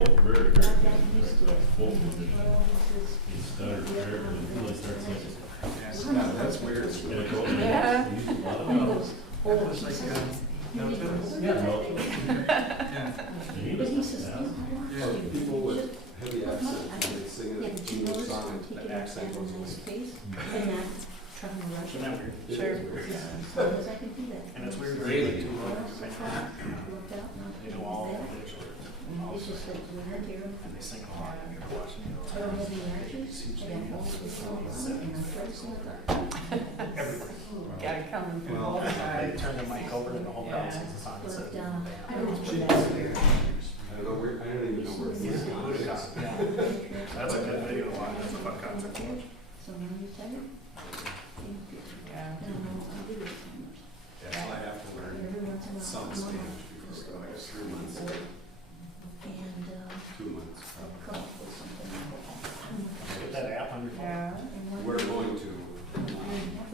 Very, Not very that used to it. full. Well, this is. It started very, it really starts like. Yeah, that's weird. Yeah. Old. It's like, no, Yeah, no. yeah. But he says, Yeah. Yeah. People with heavy accent, they sing yeah, a but you English notice song, I'm and taking the out accent that goes nice away. face and not trying to rush it. It Sure. is weird. As long as I can do that. And it's weird. Really? Too Well, long. so far, looked out, not They know all that. the lyrics. It's just that when I hear them, And they sing along and you're watching. I don't have any matches, I got all the songs and I'm frozen with that. Got it coming through Well, all the I time. turn the mic over and the whole crowd sings the song. But, So, I don't She- put that weird. I don't even know where yeah, it's put it up, yeah. That's a good video to watch. That's a fun concert to watch. So now you're tired? Yeah. I don't know, I'll do this so much. Yeah, so I have to learn Every once in a while, some I'm on Spanish before, like 3 months, and, 2 months. come up with something. Get that app on your phone. Yeah. And one- We're going to,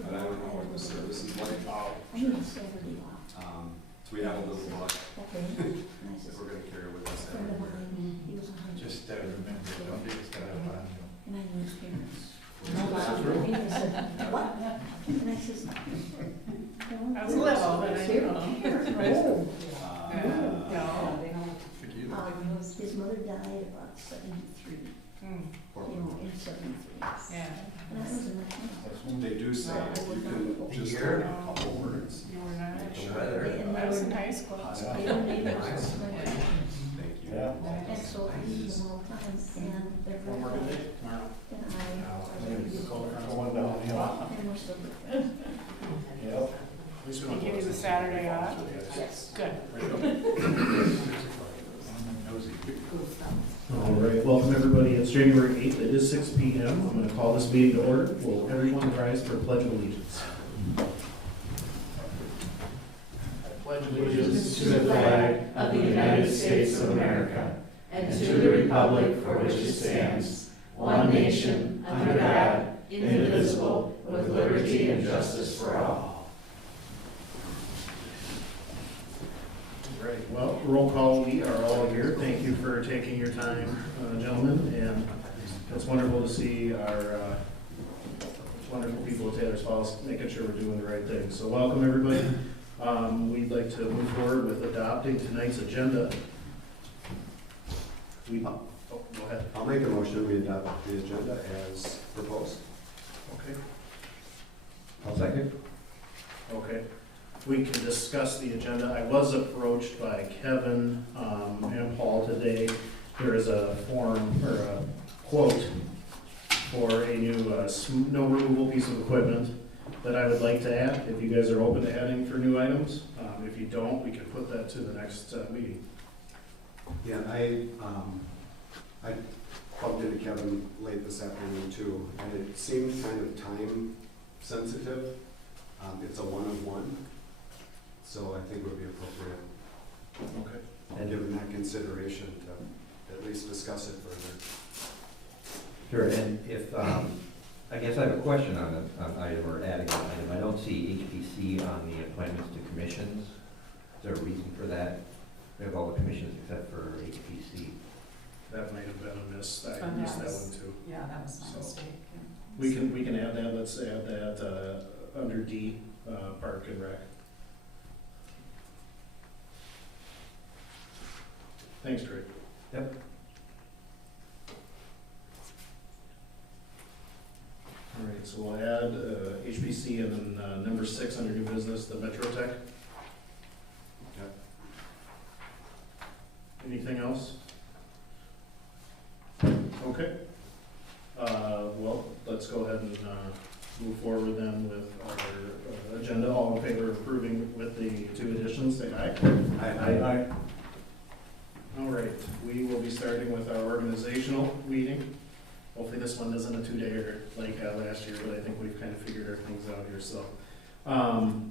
but I don't know what the service is like. Oh, I need a Saturday off. So we have a little book Okay. And I that said, we're gonna carry with us a friend of everywhere. mine, he was a hunter. Just remember, don't be just And I knew his parents. We're No, in the I bathroom. said, what? And I says, I was little, but I knew them. No. No, they don't. His mother died about 73, Hmm, in 73. yeah. And I was in that house. They do say if you can just learn a couple words. You were not. The weather. And I was in they high school. were neighbors. Thank you. And so I use them all the time, and they're one more good very day tomorrow. and I Go one down, you know. and we're still good friends. Yep. At least we don't They give go you the to Saturday off? Yes. Good. All right, welcome everybody. It's January 8th. It is 6 p.m. I'm going to call this meeting to order. Will everyone rise for pledge of allegiance? Pledge Allegiance to the flag of the United States of America and to the republic for which it stands, one nation, under God, indivisible, with liberty and justice for all. Right, well, roll call, we are all here. Thank you for taking your time, gentlemen, and it's wonderful to see our wonderful people at Taylor's Falls making sure we're doing the right thing. So welcome, everybody. We'd like to move forward with adopting tonight's agenda. Go ahead. I'll make a motion, we adopt the agenda as proposed. Okay. I'll second. Okay. We can discuss the agenda. I was approached by Kevin and Paul today. There is a form or a quote for a new snow removal piece of equipment that I would like to add, if you guys are open to adding for new items. If you don't, we can put that to the next meeting. Yeah, I bumped into Kevin late this afternoon too, and it seemed kind of time sensitive. It's a one-of-one, so I think it would be appropriate, Okay. and given that consideration, to at least discuss it further. Sure, and if, I guess I have a question on an item or adding an item. I don't see HPC on the appointments to commissions. Is there a reason for that? We have all the commissions except for HPC. That might have been a miss. I Oh, missed that yes. one too. Yeah, that was my So, mistake. We can add that. Let's add that under D, Park and Rec. Thanks, Craig. Yep. All right, so we'll add HBC and then number 6 under new business, the Metro Tech. Yep. Anything else? Okay. Well, let's go ahead and move forward then with our agenda. All in favor of approving with the 2 additions, say aye. Aye. All right, we will be starting with our organizational meeting. Hopefully this one isn't a 2-dayer like last year, but I think we've kind of figured our things out here, so.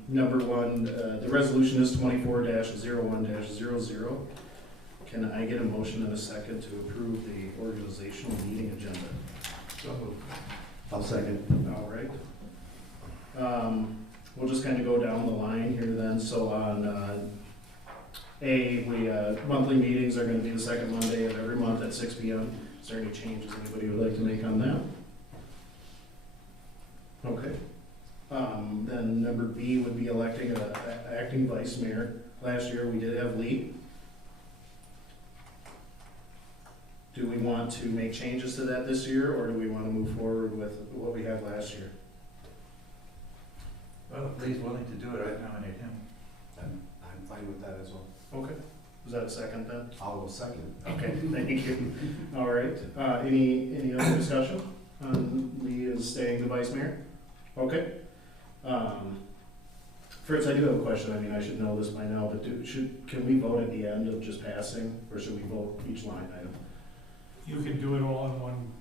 Number 1, the resolution is 24-01-00. Can I get a motion and a second to approve the organizational meeting agenda? So I'll second. All right. We'll just kind of go down the line here then. So on Monthly meetings are gonna be the second Monday of every month at 6 PM. Is there any changes anybody would like to make on that? Okay. Then number B would be electing a acting vice mayor. Last year, we did have Lee. Do we want to make changes to that this year, or do we want to move forward with what we had last year? Well, if Lee's willing to do it, I'd nominate him. I'm fine with that as well. Okay. Is that a second then? I will second. Okay, thank you. All right, any other discussion on Lee is staying the vice mayor? Okay. Fritz, I do have a question, I mean, I should know this by now, but can we vote at the end of just passing, or should we vote each line item? You can do it all in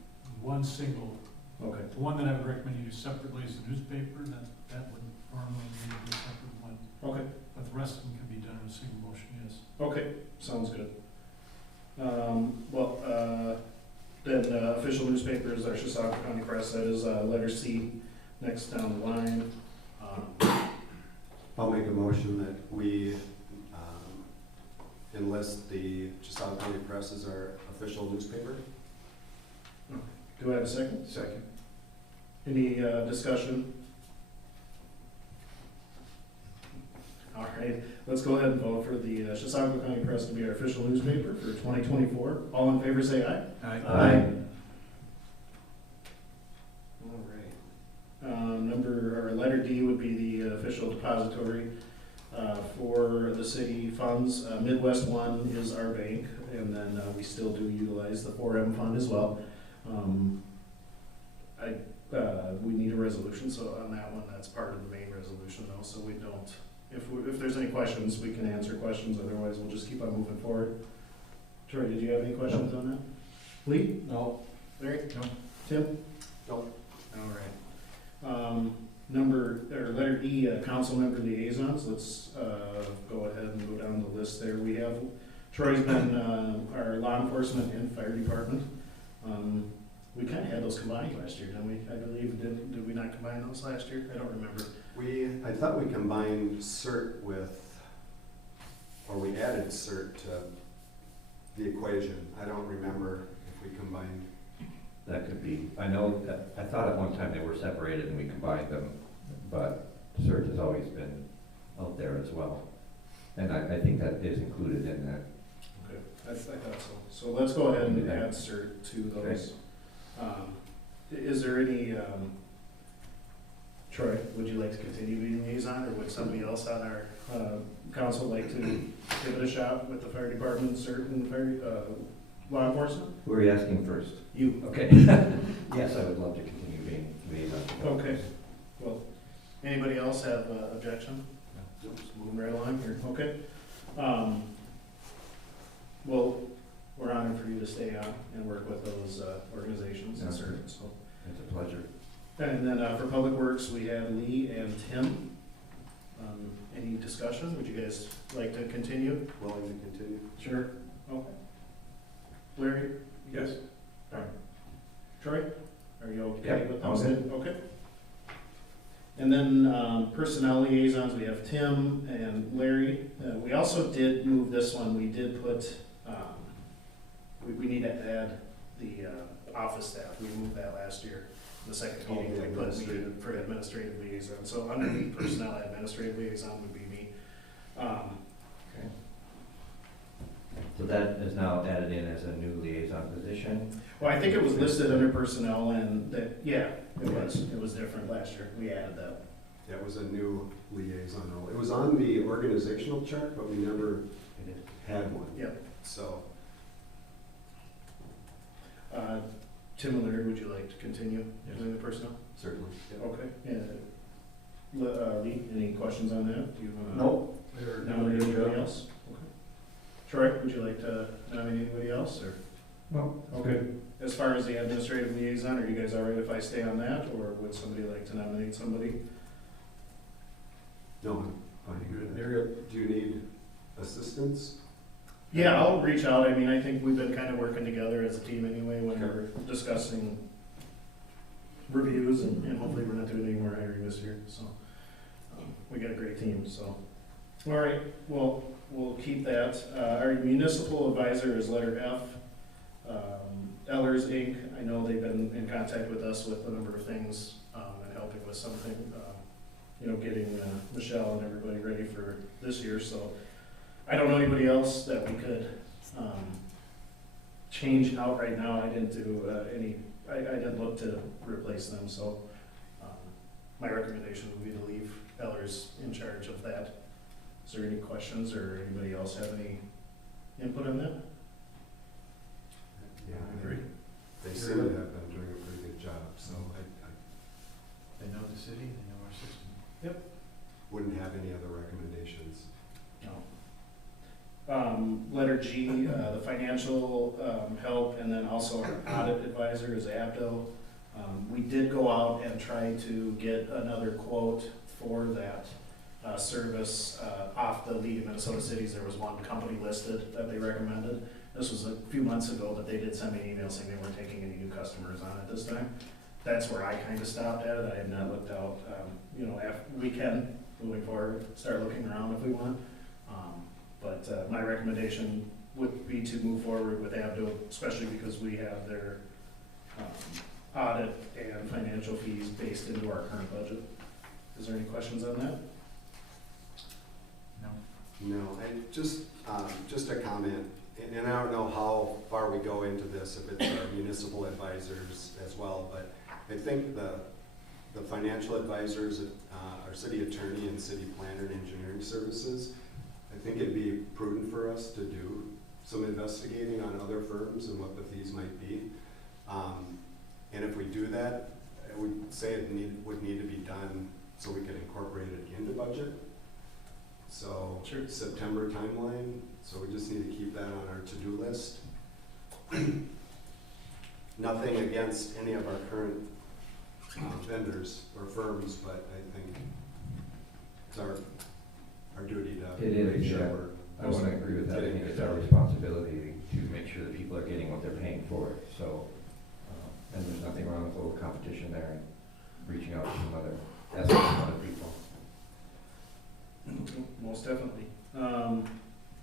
one single. Okay, The one that I would recommend you do separately is the newspaper, that would normally be a separate one, okay, but the rest of them can be done in a single motion, yes. okay, sounds good. Then official newspapers, our Chisago County Press, that is letter C, next down the line. I'll make a motion that we enlist the Chisago County Press as our official newspaper. Do I have a second? Second. Any discussion? All right, let's go ahead and vote for the Chisago County Press to be our official newspaper for 2024. All in favor, say aye. Aye. All right. Letter D would be the official depository for the city funds. Midwest One is our bank, and then we still do utilize the 4M fund as well. We need a resolution, so on that one, that's part of the main resolution though, so we don't, if there's any questions, we can answer questions, otherwise we'll just keep on moving forward. Troy, did you have any questions on that? Lee? No. Larry? No. Tim? No. All right. Letter E, council member liaisons, let's go ahead and go down the list there. We have, Troy's been our law enforcement and fire department. We kind of had those combined last year, didn't we? I believe, did we not combine those last year? I don't remember. I thought we combined CERT we added CERT to the equation. I don't remember if we combined. That could be, I know, that I thought at one time they were separated and we combined them, but CERT has always been out there as well. And I think that is included in that. Okay, I thought so. So let's go ahead and add CERT to those. Is there any, Troy, would you like to continue being liaison, or would somebody else on our council like to give it a shot with the fire department, CERT, and law enforcement? Who are you asking first? You. Okay. Yes, I would love to continue being liaison. Okay. Well, anybody else have objection? Nope. Just moving right along here. Okay. Well, we're honored for you to stay on and work with those organizations and Okay. CERT, so. It's a pleasure. And then for Public Works, we had Lee and Tim. Any discussion? Would you guys like to continue? Willing to continue? Sure. Okay. Larry? Yes. All right. Troy? Are you okay Yeah, with I'm those? good. Okay. And then personnel liaisons, we have Tim and Larry. We also did move this one. We did put, we need to add the office staff. We moved that last year. The second meeting, we put me for administrative liaison. So underneath personnel, administrative liaison would be me. Okay. So that is now added in as a new liaison position. Well, I think it was listed under personnel and that, yeah, it was different last year. We added that. Yeah, it was a new liaison role. It was on the organizational chart, but we never had one. Yep. So, Tim and Larry, would you like to continue Yes. doing the personnel? certainly. yeah. Okay. Lee, any questions on that? Do you want to Nope. They're nominate doing a good anybody job. else? Okay. Troy, would you like to nominate anybody else, or? No. Okay. As far as the administrative liaison, are you guys all right if I stay on that, or would somebody like to nominate somebody? No, I'm fine. Good. Very good. Do you need assistance? Yeah, I'll reach out. I mean, I think we've been kind of working together as a team anyway when we're discussing reviews, and hopefully we're not doing any more hiring this year, so. We got a great team, so. All right, well, we'll keep that. Our municipal advisor is letter F. Ellers Inc., I know they've been in contact with us with a number of things, and helping with something, getting Michelle and everybody ready for this year, so I don't know anybody else that we could, change out right now. I didn't do, I didn't look to replace them, so, my recommendation would be to leave Ellers in charge of that. Is there any questions, or anybody else have any input on that? Yeah, I agree. They seem to have been doing a pretty good job, so I They know the city, they know our system. wouldn't have any other recommendations. No. Letter G, the financial help, and then also our audit advisor is Abdo. We did go out and try to get another quote for that service off the League of Minnesota Cities. There was one company listed that they recommended. This was a few months ago, but they did send me an email saying they weren't taking any new customers on it this time. That's where I kind of stopped at it. I have not looked out, we can, moving forward, start looking around if we want. But my recommendation would be to move forward with Abdo, especially because we have their audit and financial fees based into our current budget. Is there any questions on that? No, just a comment, and I don't know how far we go into this, if it's our municipal advisors as well, but I think the financial advisors, our city attorney and city planner and engineering services, I think it'd be prudent for us to do some investigating on other firms and what the fees might be. And if we do that, I would say it would need to be done so we could incorporate it into budget. So Sure. September timeline, so we just need to keep that on our to-do list. Nothing against any of our current vendors or firms, but I think it's our duty to It is, make sure yeah. we're. I want to agree with that. I getting think it's it our done. responsibility to make sure that people are getting what they're paying for. So, and there's nothing wrong with a little competition there and reaching out to some other, asking some other people. Most definitely.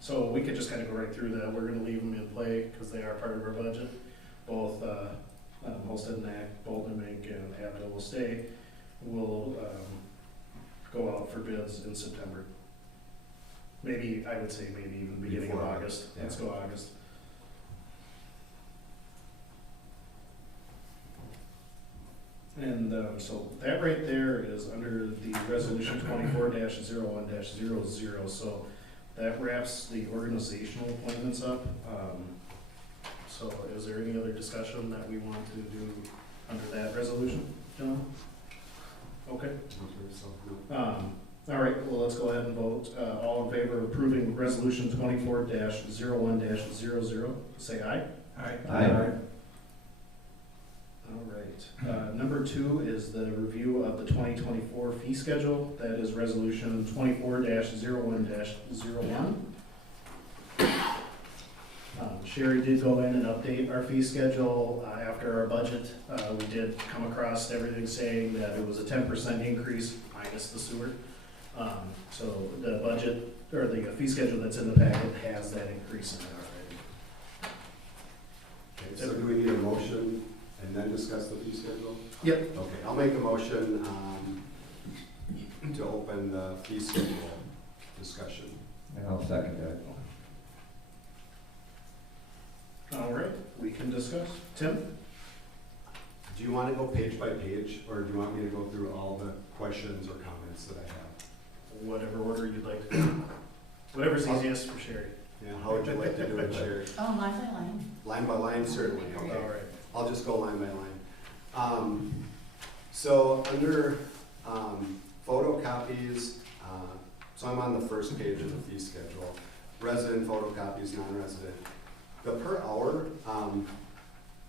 So we could just kind of go right through that. We're gonna leave them in play because they are part of our budget. Both Holsted and Knack, Bolton and Mink, and Abdo will stay. We'll go out for bids in September. Maybe, I would say maybe even beginning of Before, August. yeah. Let's go August. And so that right there is under the resolution 24-01-00. So that wraps the organizational appointments up. So is there any other discussion that we want to do under that resolution, John? Okay. All right, well, let's go ahead and vote. All in favor of approving resolution 24-01-00, say aye. Aye. All right. Number 2 is the review of the 2024 fee schedule. That is resolution 24-01-01. Sherry did go in and update our fee schedule after our budget. We did come across everything saying that it was a 10% increase minus the sewer. So the budget, or the fee schedule that's in the packet has that increase in it already. Okay, so do we need a motion and then discuss the fee schedule? Yep. Okay, I'll make a motion to open the fee schedule discussion. And I'll second that. All right, we can discuss. Tim? Do you want to go page by page, or do you want me to go through all the questions or comments that I have? Whatever order you'd like to do. Whatever's easiest for Sherry. Yeah, how would you like to do it, Sherry? Oh, line by line. Line by line, certainly, okay. All right. I'll just go line by line. So under photocopies, so I'm on the first page of the fee schedule. Resident photocopies, non-resident. The per hour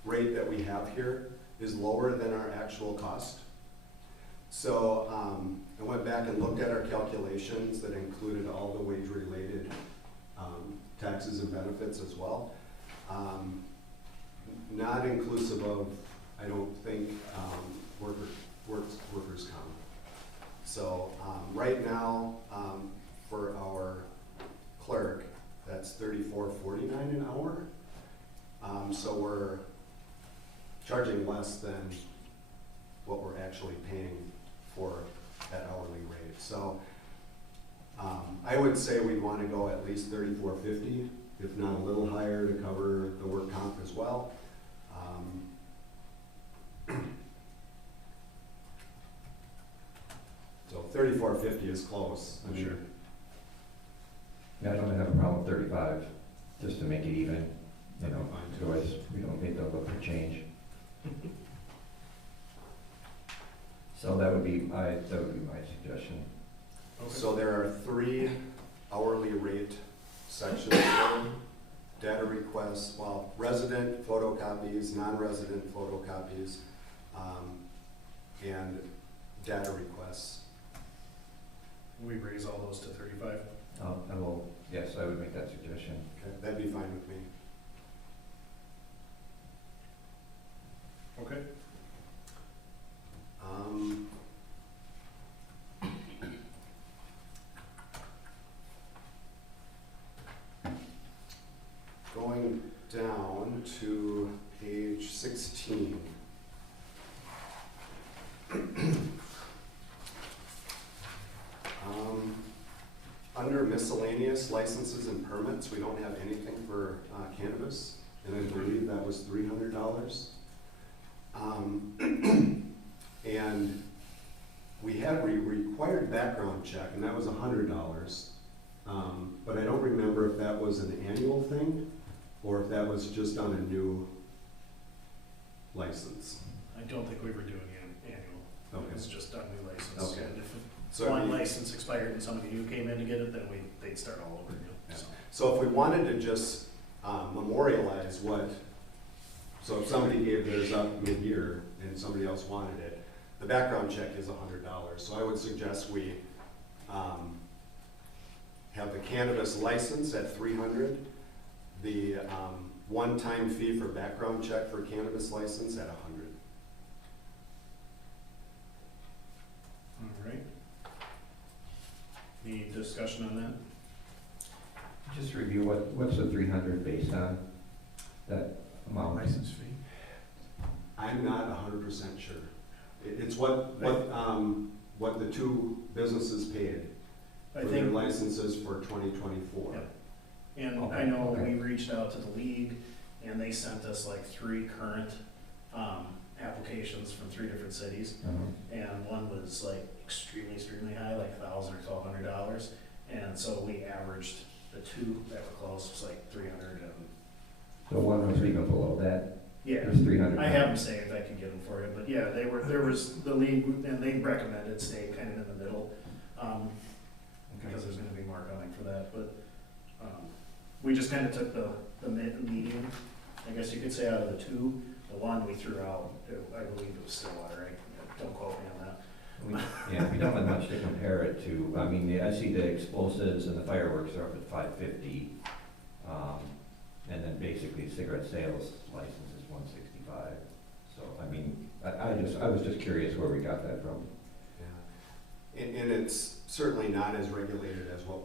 rate that we have here is lower than our actual cost. So I went back and looked at our calculations that included all the wage-related taxes and benefits as well. Not inclusive of, I don't think, workers' comp. So right now, for our clerk, we're charging less than what we're actually paying for that hourly rate. So I would say we'd want to go at least $34.50, if not a little higher, to cover the work comp as well. So $34.50 is close. I mean, Sure. Yeah, I don't have a problem with 35, just to make it even, you know, Fine, too. otherwise we don't need to look for change. So that would be my suggestion. So there are 3 hourly rate sections there. Data requests, well, resident photocopies, non-resident photocopies, and data requests. We raise all those to 35? I will, yes, I would make that suggestion. Okay, that'd be fine with me. Okay. Going down to page 16. Under miscellaneous licenses and permits, we don't have anything for cannabis, and I believe that was $300. And we had a required background check, and that was $100. But I don't remember if that was an annual thing, or if that was just on a new license. I don't think we were doing annual. Okay. It was just on new license. Okay. And if So one we- license expired and somebody new came in to get it, then they'd start all over again. Yeah. So, So if we wanted to just memorialize so if somebody gave theirs up mid-year and somebody else wanted it, the background check is $100. So I would suggest we have the cannabis license at $300, the one-time fee for background check for cannabis license at $100. all right. Any discussion on that? Just review what's the 300 based on, that amount? License fee? I'm not 100% sure. It's what the 2 businesses paid I for their think, licenses for 2024. Yep. and Okay, I know okay. we reached out to the league and they sent us like 3 current applications from 3 different cities. And one was like extremely high, like $1,000 or $1,200. And so we averaged the 2 that were close, was like 300 and, So one was even below that, yeah. it was 300. I have them saved, I can get them for you, but yeah, there was the league, and they recommended stay kind of in the middle, because there's gonna be more coming for that, but, we just kind of took the median, I guess you could say, out of the 2, the one we threw out, I believe it was Stillwater, don't quote me on that. Yeah, we don't have much to compare it to. I mean, I see the explosives and the fireworks are up at $550. And then basically cigarette sales license is $165. So, I mean, I was just curious where we got that from. Yeah. And it's certainly not as regulated as what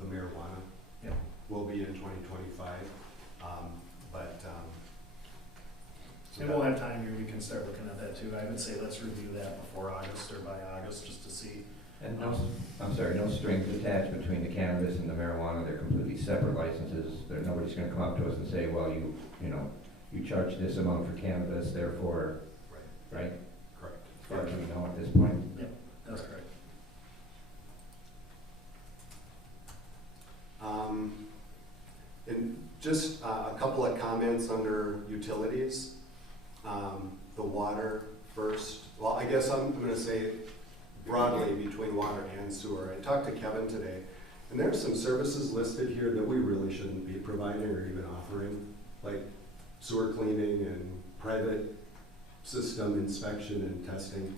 the marijuana Yeah. will be in 2025. So And we'll have time here, we can start looking at that too. I would say let's review that before August or by August, just to see. And no strings attached between the cannabis and the marijuana. They're completely separate licenses. Nobody's gonna come up to us and say, well, you charge this amount for cannabis, therefore, right? Correct. As far as we know at this point. That's correct. And just a couple of comments under utilities. The water first. Well, I guess I'm going to say broadly between water and sewer. I talked to Kevin today, and there are some services listed here that we really shouldn't be providing or even offering, like sewer cleaning and private system inspection and testing.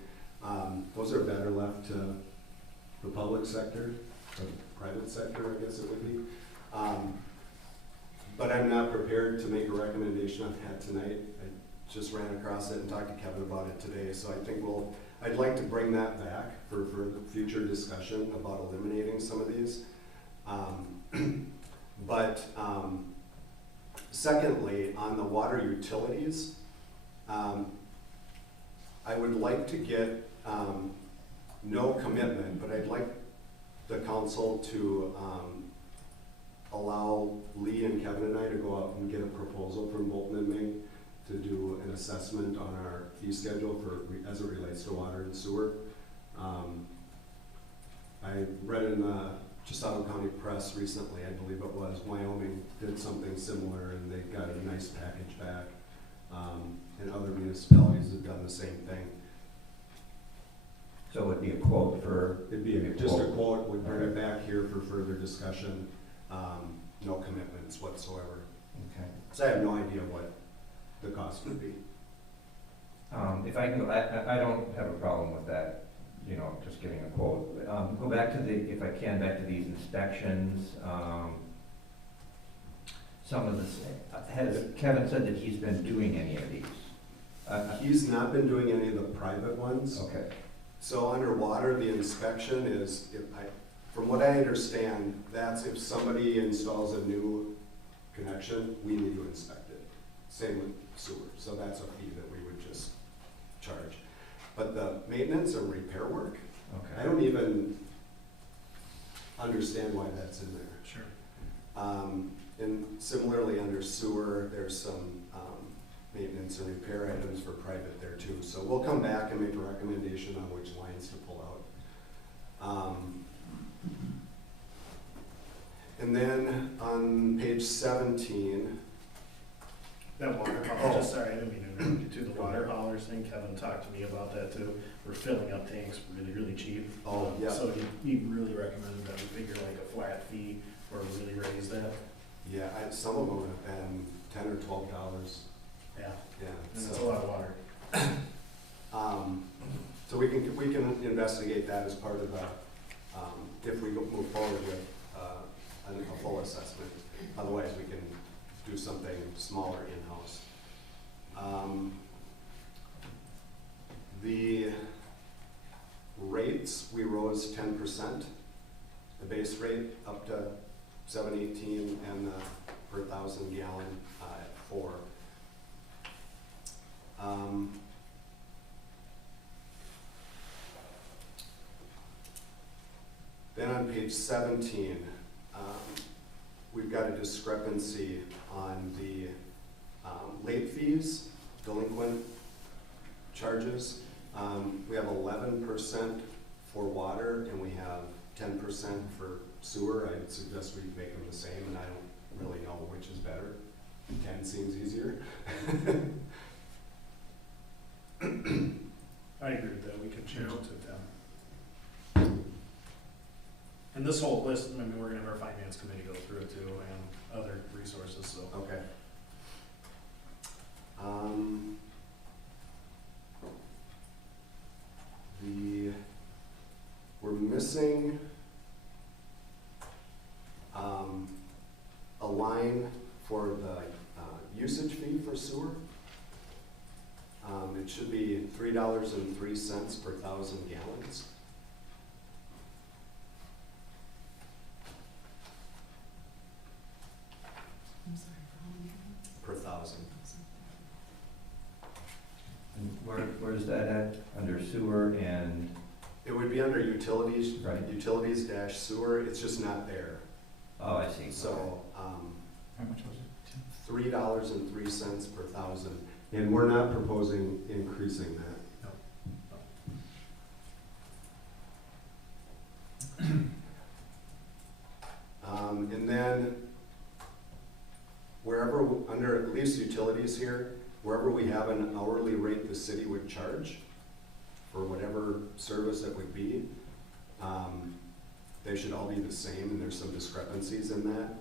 Those are better left to the public sector, the private sector, I guess it would be. But I'm not prepared to make a recommendation on that tonight. I just ran across it and talked to Kevin about it today, so I think I'd like to bring that back for the future discussion about eliminating some of these. But Secondly, on the water utilities, I would like to get, no commitment, but I'd like the council to, allow Lee and Kevin and I to go out and get a proposal from Bolton and Ming to do an assessment on our fee schedule for, as it relates to water and sewer. I read in the Chisago County Press recently, I believe it was, Wyoming did something similar and they got a nice package back. And other municipalities have done the same thing. So it would be a quote for? It'd be just a quote, we'd bring it back here for further discussion, no commitments whatsoever. Okay. So I have no idea what the cost would be. If I can, I don't have a problem with that, you know, just getting a quote. Go back to the, if I can, back to these inspections. Some of this, has Kevin said that he's been doing any of these? He's not been doing any of the private ones. Okay. So underwater, the inspection is, from what I understand, that's if somebody installs a new connection, we need to inspect it. Same with sewer, so that's a fee that we would just charge. But the maintenance and repair work, I Okay. don't even understand why that's in there. Sure. And similarly, under sewer, there's some maintenance and repair items for private there too. So we'll come back and make a recommendation on which lines to pull out. And then on page 17, That water hauler, just sorry, I didn't mean to interrupt you too, the water haulers thing, Kevin talked to me about that too. We're filling up tanks really, really cheap. Oh, yeah. So he really recommended that we figure like a flat fee or really raise that. yeah, some of them have been $10 or $12. Yeah, Yeah. and it's a lot of water. So we can investigate that as part of the, if we move forward with a full assessment. Otherwise, we can do something smaller in-house. The rates, we rose 10%, the base rate up to $7.18 and the per 1,000 gallon at 4. Then on page 17, we've got a discrepancy on the late fees, delinquent charges. We have 11% for water and we have 10% for sewer. I'd suggest we make them the same, and I don't really know which is better. 10 seems easier. I agree with that, we could change it to 10. And this whole list, I mean, we're gonna have our finance committee go through it too, and other resources, so. Okay. We're missing a line for the usage fee for sewer. It should be $3.03 per 1,000 gallons. I'm sorry, for how many? Per 1,000. And where is that at? Under sewer and, It would be under utilities, right? utilities dash sewer. It's just not there. Oh, I see. So, How much was it? $3.03 per 1,000, and we're not proposing increasing that. And then wherever, under at least utilities here, wherever we have an hourly rate the city would charge for whatever service it would be, they should all be the same, and there's some discrepancies in that.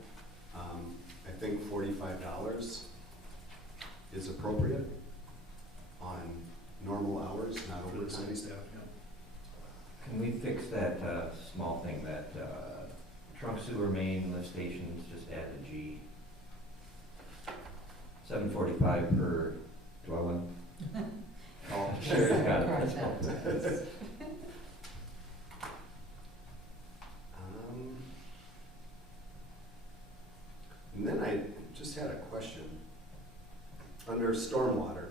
I think $45 is appropriate on normal hours, not For the city overtime. staff, yeah. Can we fix that small thing, that trunk sewer main lift stations, just add the G? $7.45 per dwelling. Oh, Sure, you got Cross it. out. And then I just had a question. under stormwater,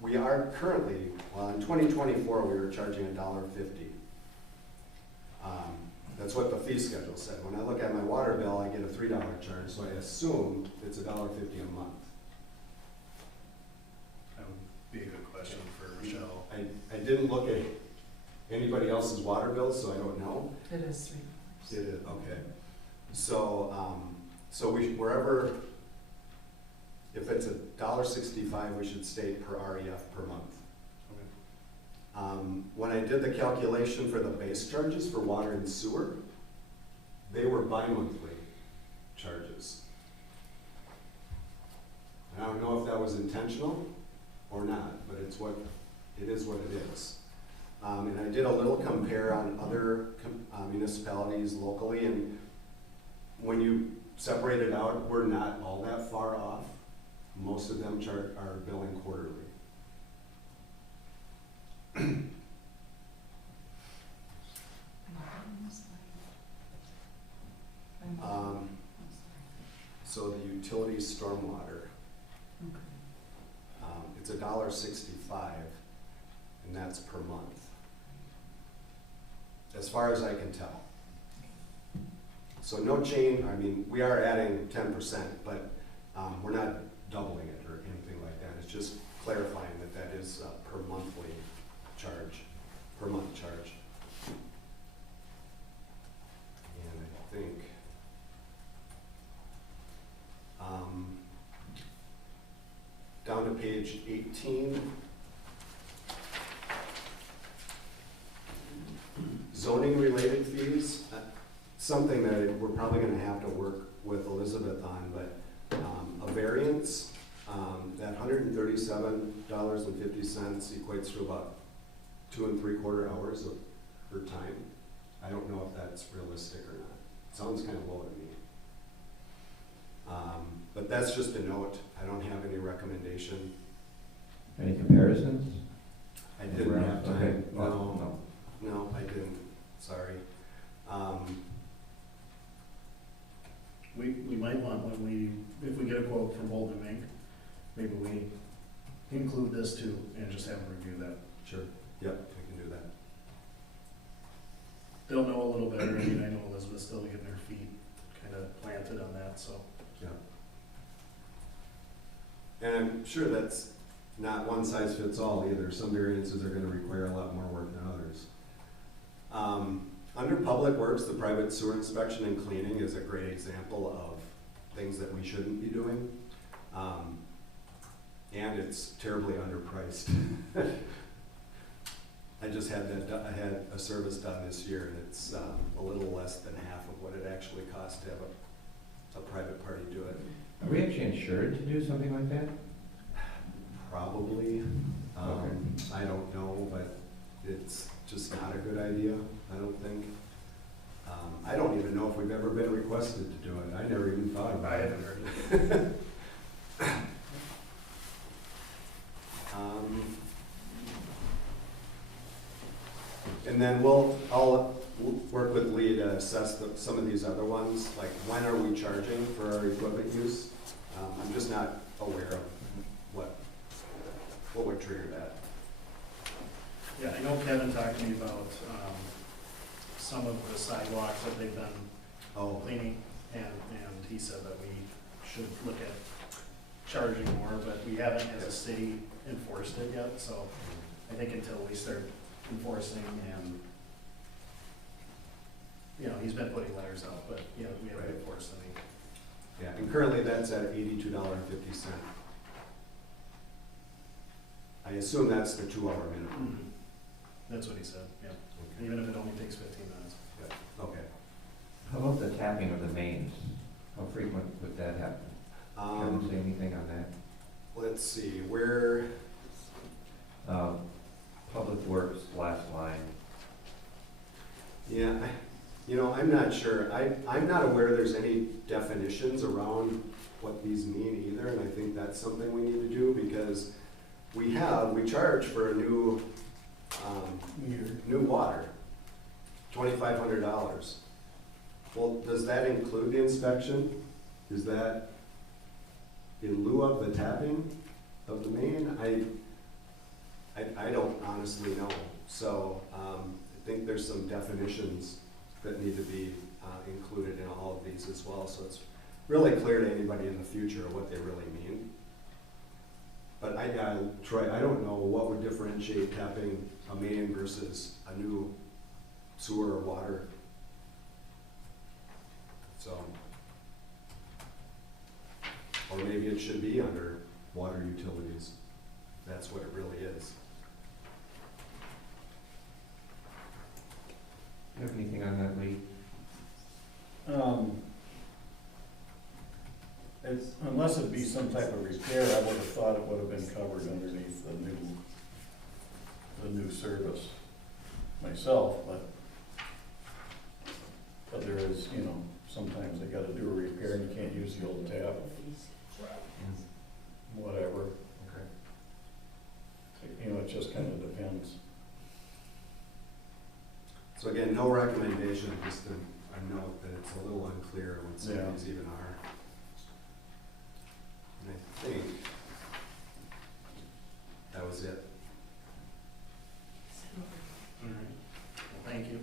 we are currently, well, in 2024, we were charging $1.50. That's what the fee schedule said. When I look at my water bill, I get a $3 charge, so I assume it's $1.50 a month. That would be a good question for Michelle. I didn't look at anybody else's water bills, so I don't know. It is $3. It is, okay. So, so wherever, if it's $1.65, we should state per REF per month. When I did the calculation for the base charges for water and sewer, they were bi-monthly charges. I don't know if that was intentional or not, but it is what it is. And I did a little compare on other municipalities locally, and when you separate it out, we're not all that far off. Most of them are billing quarterly. So the utility stormwater, it's $1.65, and that's per month, as far as I can tell. So no change. I mean, we are adding 10%, but we're not doubling it or anything like that. It's just clarifying that that is a per monthly charge, per month charge. And I think down to page 18, zoning related fees, something that we're probably going to have to work with Elizabeth on, but a variance, that $137.50 equates to about 2 3/4 hours of her time. I don't know if that's realistic or not. It sounds kind of low to me. But that's just a note. I don't have any recommendation. Any comparisons? I didn't have time. Okay. No, no, I didn't. Sorry. We might want, if we get a quote from Bolden Mink, maybe we include this too and just have them review that. Sure. Yep, we can do that. They'll know a little better. I mean, I know Elizabeth's still getting her feet kind of planted on that, so. Yeah. And I'm sure that's not one size fits all either. Some variances are going to require a lot more work than others. Under Public Works, the private sewer inspection and cleaning is a great example of things that we shouldn't be doing. And it's terribly underpriced. I just had I had a service done this year, and it's a little less than half of what it actually costs to have a private party do it. Are we actually insured to do something like that? Probably. Okay. I don't know, but it's just not a good idea, I don't think. I don't even know if we've ever been requested to do it. I never even thought about it. I haven't heard it. And then I'll work with Lee to assess some of these other ones, like when are we charging for our equipment use? I'm just not aware of what would trigger that. Yeah, I know Kevin talked to me about some of the sidewalks that they've been Oh, cleaning, and he said that we should look at charging more, but we haven't as a city enforced it yet, so I think until we start enforcing and, he's been putting letters out, but, we haven't Right. enforced any. yeah, and currently that's at $82.50. I assume that's the 2-hour minimum. That's what he said, yeah, Okay. even if it only takes 15 minutes. Yeah. Okay. How about the tapping of the mains? How frequent would that happen? Can you say anything on that? Let's see, where, Public Works, last line. yeah, I'm not sure. I'm not aware there's any definitions around what these mean either, and I think that's something we need to do, because we charge for a new water, $2,500. Well, does that include the inspection? Is that, in lieu of the tapping of the main, I don't honestly know. So, I think there's some definitions that need to be, included in all of these as well, so it's really clear to anybody in the future what they really mean. But Troy, I don't know what would differentiate tapping a main versus a new sewer or water. So, or maybe it should be under water utilities. That's what it really is. Do you have anything on that, Lee? Unless it be some type of repair, I would have thought it would have been covered underneath the new service myself, but there is, you know, sometimes they gotta do a repair and you can't use the old tap, whatever. Okay. You know, it just kinda depends. So again, no recommendation, just a note that it's a little unclear what some of these even are. And I think that was it. All right. Well, thank you.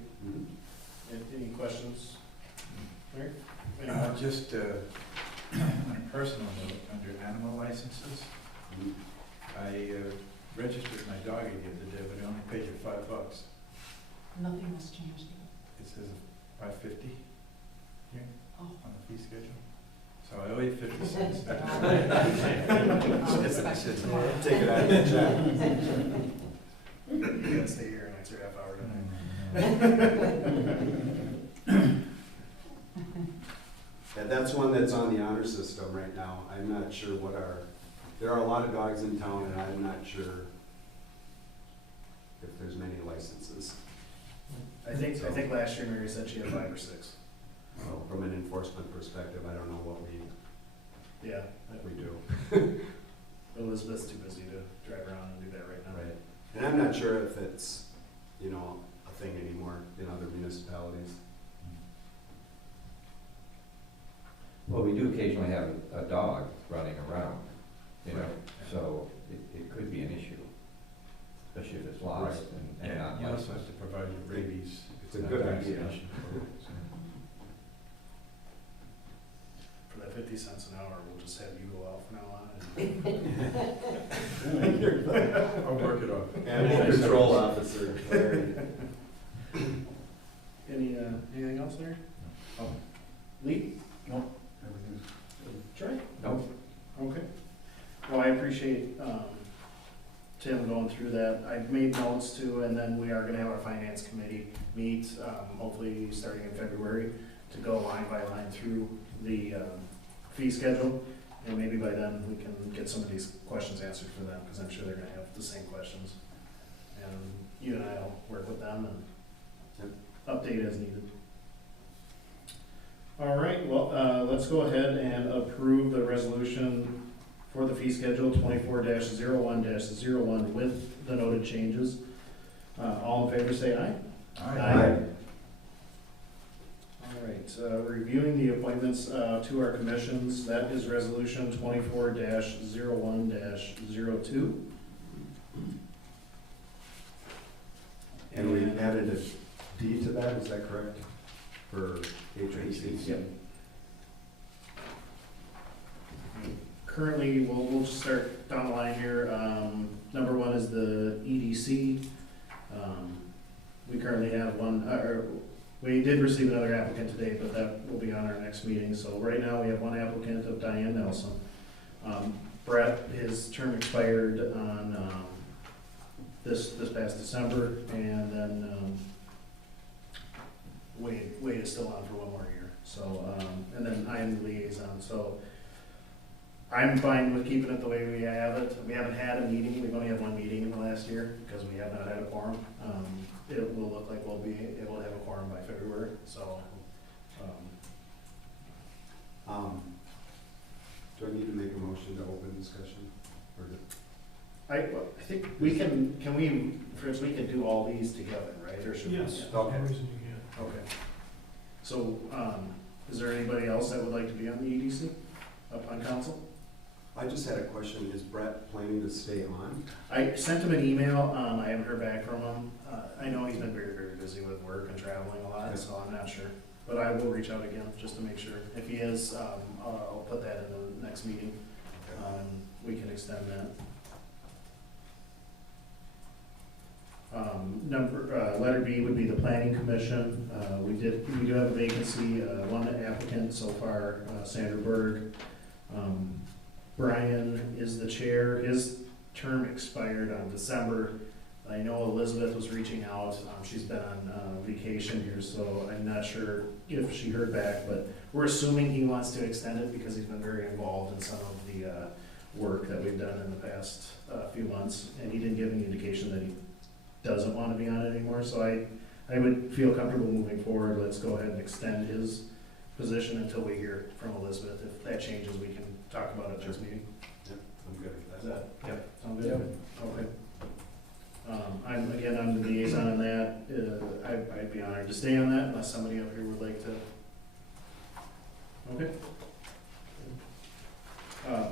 Any questions? Larry? Anyone? Just on a personal note, under animal licenses, I registered my dog again today, but I only paid you $5. Nothing has changed. It says $5.50 here Oh. on the fee schedule. So I owe you 50 cents. Special tomorrow. Take it out of the chat. You gotta stay here an extra half hour tonight. Yeah, that's one that's on the honor system right now. I'm not sure there are a lot of dogs in town and I'm not sure if there's many licenses. I think last year Mary said she had 5 or 6. So from an enforcement perspective, I don't know what Yeah. we do. Elizabeth's too busy to drive around and do that right now. Right. And I'm not sure if it's, you know, a thing anymore in other municipalities. Well, we do occasionally have a dog running around, you know, Right. so it could be an issue, especially if it's lost and Yeah, not you also licensed. have to provide your rabies. It's a good idea. vaccination for it, so. For that 50 cents an hour, we'll just have you go out from now on. I'll work it off. Animal control officer, Larry. Anything else there? Oh, Lee? No, everything's Troy? No, Okay. Well, I appreciate, Tim going through that. I've made notes too, and then we are gonna have our finance committee meet, hopefully starting in February, to go line by line through the, fee schedule. And maybe by then, we can get some of these questions answered for them, because I'm sure they're gonna have the same questions. And you and I will work with them and update as needed. All right, well, let's go ahead and approve the resolution for the fee schedule 24-01-01 with the noted changes. All in favor, say aye. Aye. All right, reviewing the appointments to our commissions, that is resolution 24-01-02. And we added a D to that, is that correct? For HVAC? Yep. Currently, we'll just start down the line here. Number 1 is the EDC. We currently have one, we did receive another applicant today, but that will be on our next meeting. So right now, we have one applicant of Diane Nelson. Brett, his term expired on this past December, and then Wade is still on for 1 more year. So, and then I am the liaison, so I'm fine with keeping it the way we have it. We haven't had a meeting, we've only had 1 meeting in the last year, because we have not had a quorum. It will look like we'll be able to have a quorum by February, so. Do I need to make a motion to open discussion? Or I think we can we, Fritz, we can do all these together, right, or should we? Yes, Yeah. Okay. no reason you can't. Okay. So, is there anybody else that would like to be on the EDC up on council? I just had a question, is Brett planning to stay on? I sent him an email, I haven't heard back from him. I know he's been very, very busy with work and traveling a lot, so I'm not sure. But I will reach out again, just to make sure. If he is, I'll put that in the next meeting. We can extend that. Letter B would be the planning commission. We do have a vacancy, one applicant so far, Sandra Berg. Brian is the chair. His term expired on December. I know Elizabeth was reaching out. She's been on vacation here, so I'm not sure if she heard back, but we're assuming he wants to extend it because he's been very involved in some of the work that we've done in the past few months, and he didn't give any indication that he doesn't want to be on it anymore, so I would feel comfortable moving forward. Let's go ahead and extend his position until we hear from Elizabeth. If that changes, we can talk about it next meeting. Yep, I'm good with Is that. that, yep, sound good? Okay. I'm the liaison on that. I'd be honored to stay on that unless somebody up here would like to. Okay.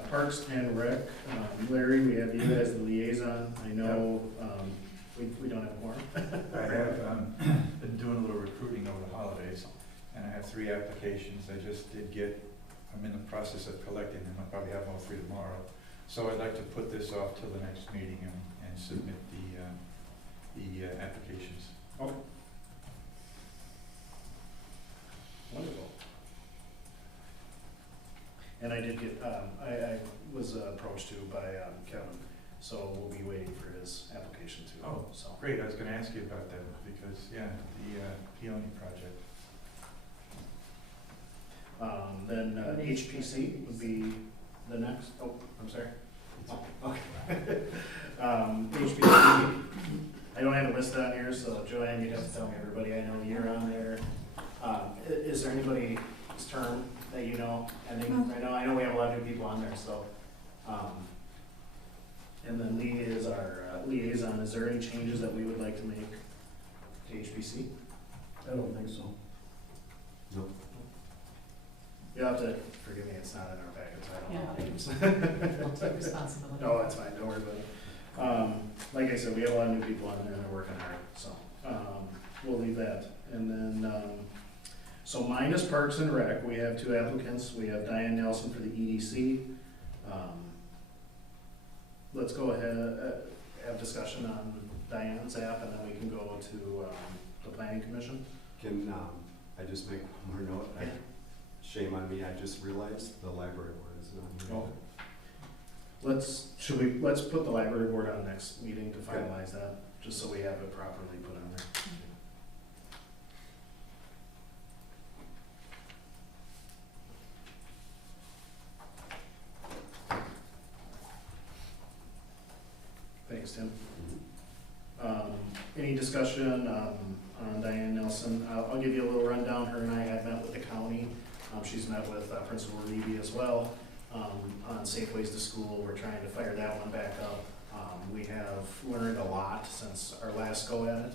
Parks and Rec, Larry, we have you as the liaison. I know, we don't have a quorum. I have been doing a little recruiting over the holidays, and I have 3 applications. I just did get, I'm in the process of collecting them. I'll probably have all 3 tomorrow. So I'd like to put this off till the next meeting and submit the applications. Okay. Wonderful. And I did get, I was approached too by Kevin, so we'll be waiting for his application too. Oh, so. Great, I was gonna ask you about that, because, yeah, the Peony project. Then HPC would be the next, oh, I'm sorry. Oh, okay. HPC, I don't have it listed on here, so Joanne, you'd have to tell me everybody. I know you're on there. Is there anybody's term that you know ending? I know we have a lot of new people on there, so. And then Lee is our liaison. Is there any changes that we would like to make to HPC? I don't think so. Nope. You'll have to forgive me, it's not in our packets, I don't know Yeah. names. I'll take responsibility. No, that's fine, don't worry about it. Like I said, we have a lot of new people on there and they're working hard, so, we'll leave that. And then, so mine is Parks and Rec. We have 2 applicants. We have Diane Nelson for the EDC. Let's go ahead, have discussion on Diane's app, and then we can go to, the Planning Commission. Can I just make one more note? Yeah. Shame on me, I just realized the library board is not here. Oh. Let's put the library board on next meeting to finalize that, just so we have it properly put on there. Thanks, Tim. Any discussion on Diane Nelson? I'll give you a little rundown. Her and I had met with the county. She's met with Principal Reeve as well on Safe Ways to School. We're trying to fire that one back up. We have learned a lot since our last go at it.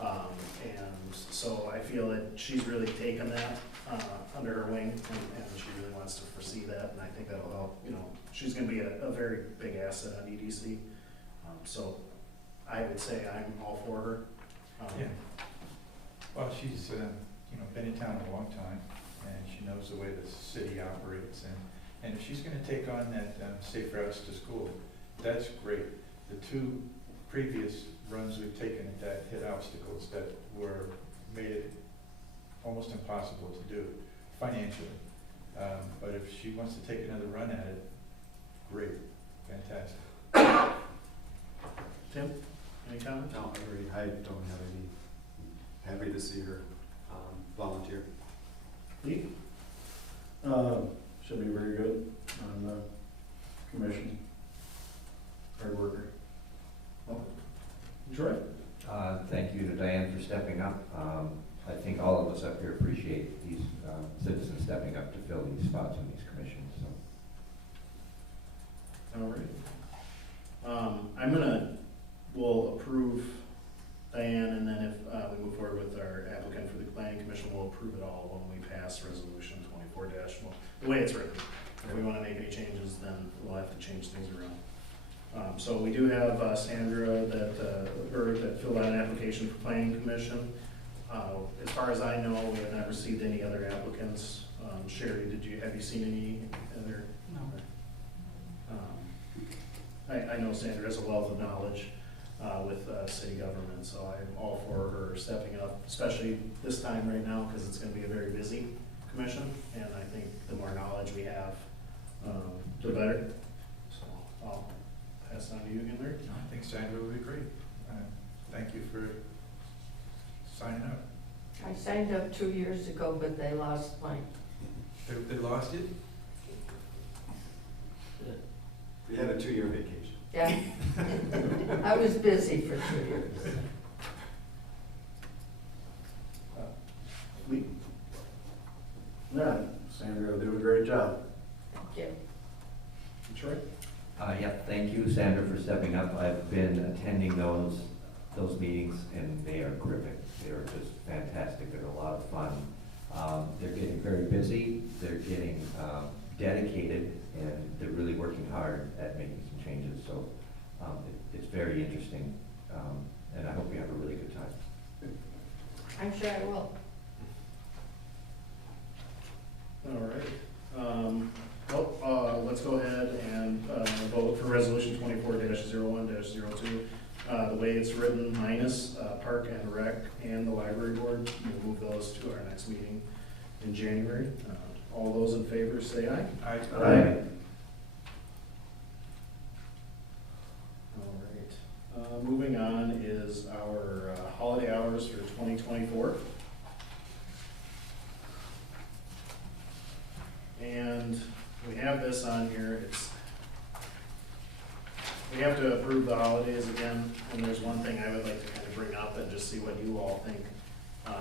And so I feel that she's really taken that under her wing, and she really wants to foresee that, and I think that'll help. She's gonna be a very big asset on EDC. So I would say I'm all for her. Yeah. Well, she's, been in town a long time, and she knows the way the city operates, and if she's gonna take on that Safe Routes to School, that's great. The 2 previous runs we've taken at that hit obstacles that made it almost impossible to do financially. But if she wants to take another run at it, great, fantastic. Tim, any comments? No, I agree. I don't have any. Happy to see her volunteer. Lee? Should be very good on the commission. Hard worker. Troy? Thank you to Diane for stepping up. I think all of us up here appreciate these citizens stepping up to fill these spots on these commissions, so. All right. We'll approve Diane, and then if we move forward with our applicant for the Planning Commission, we'll approve it all when we pass resolution 24-1. The way it's written. If we want to make any changes, then we'll have change things around. So we do have Sandra that filled out an application for planning commission. As far as I know, we have not received any other applicants. Sherry, have you seen any other? No. I know Sandra has a wealth of knowledge with city government, so I'm all for her stepping up, especially this time right now, because it's going to be a very busy commission, and I think the more knowledge we have, the better. So I'll pass it on to you again, Larry. I think Sandra would be great. Thank you for signing up. I signed up 2 years ago, but they lost mine. They lost it? We had a 2-year vacation. Yeah. I was busy for 2 years. Lee? Yeah, Sandra will do a great job. Thank you. Troy? Yeah, thank you, Sandra, for stepping up. I've been attending those meetings, and they are terrific. They're just fantastic. They're a lot of fun. They're getting very busy. They're getting dedicated, and they're really working hard at making some changes. So it's very interesting, and I hope we have a really good time. I'm sure I will. All right. Let's go ahead and vote for resolution 24-01-02. The way it's written, minus Park and Rec and the Library Board. We'll move those to our next meeting in January. All those in favor say aye. Aye. All right. Moving on is our holiday hours for 2024. And we have this on here. We have to approve the holidays again, and there's one thing I would like to kind of bring up and just see what you all think,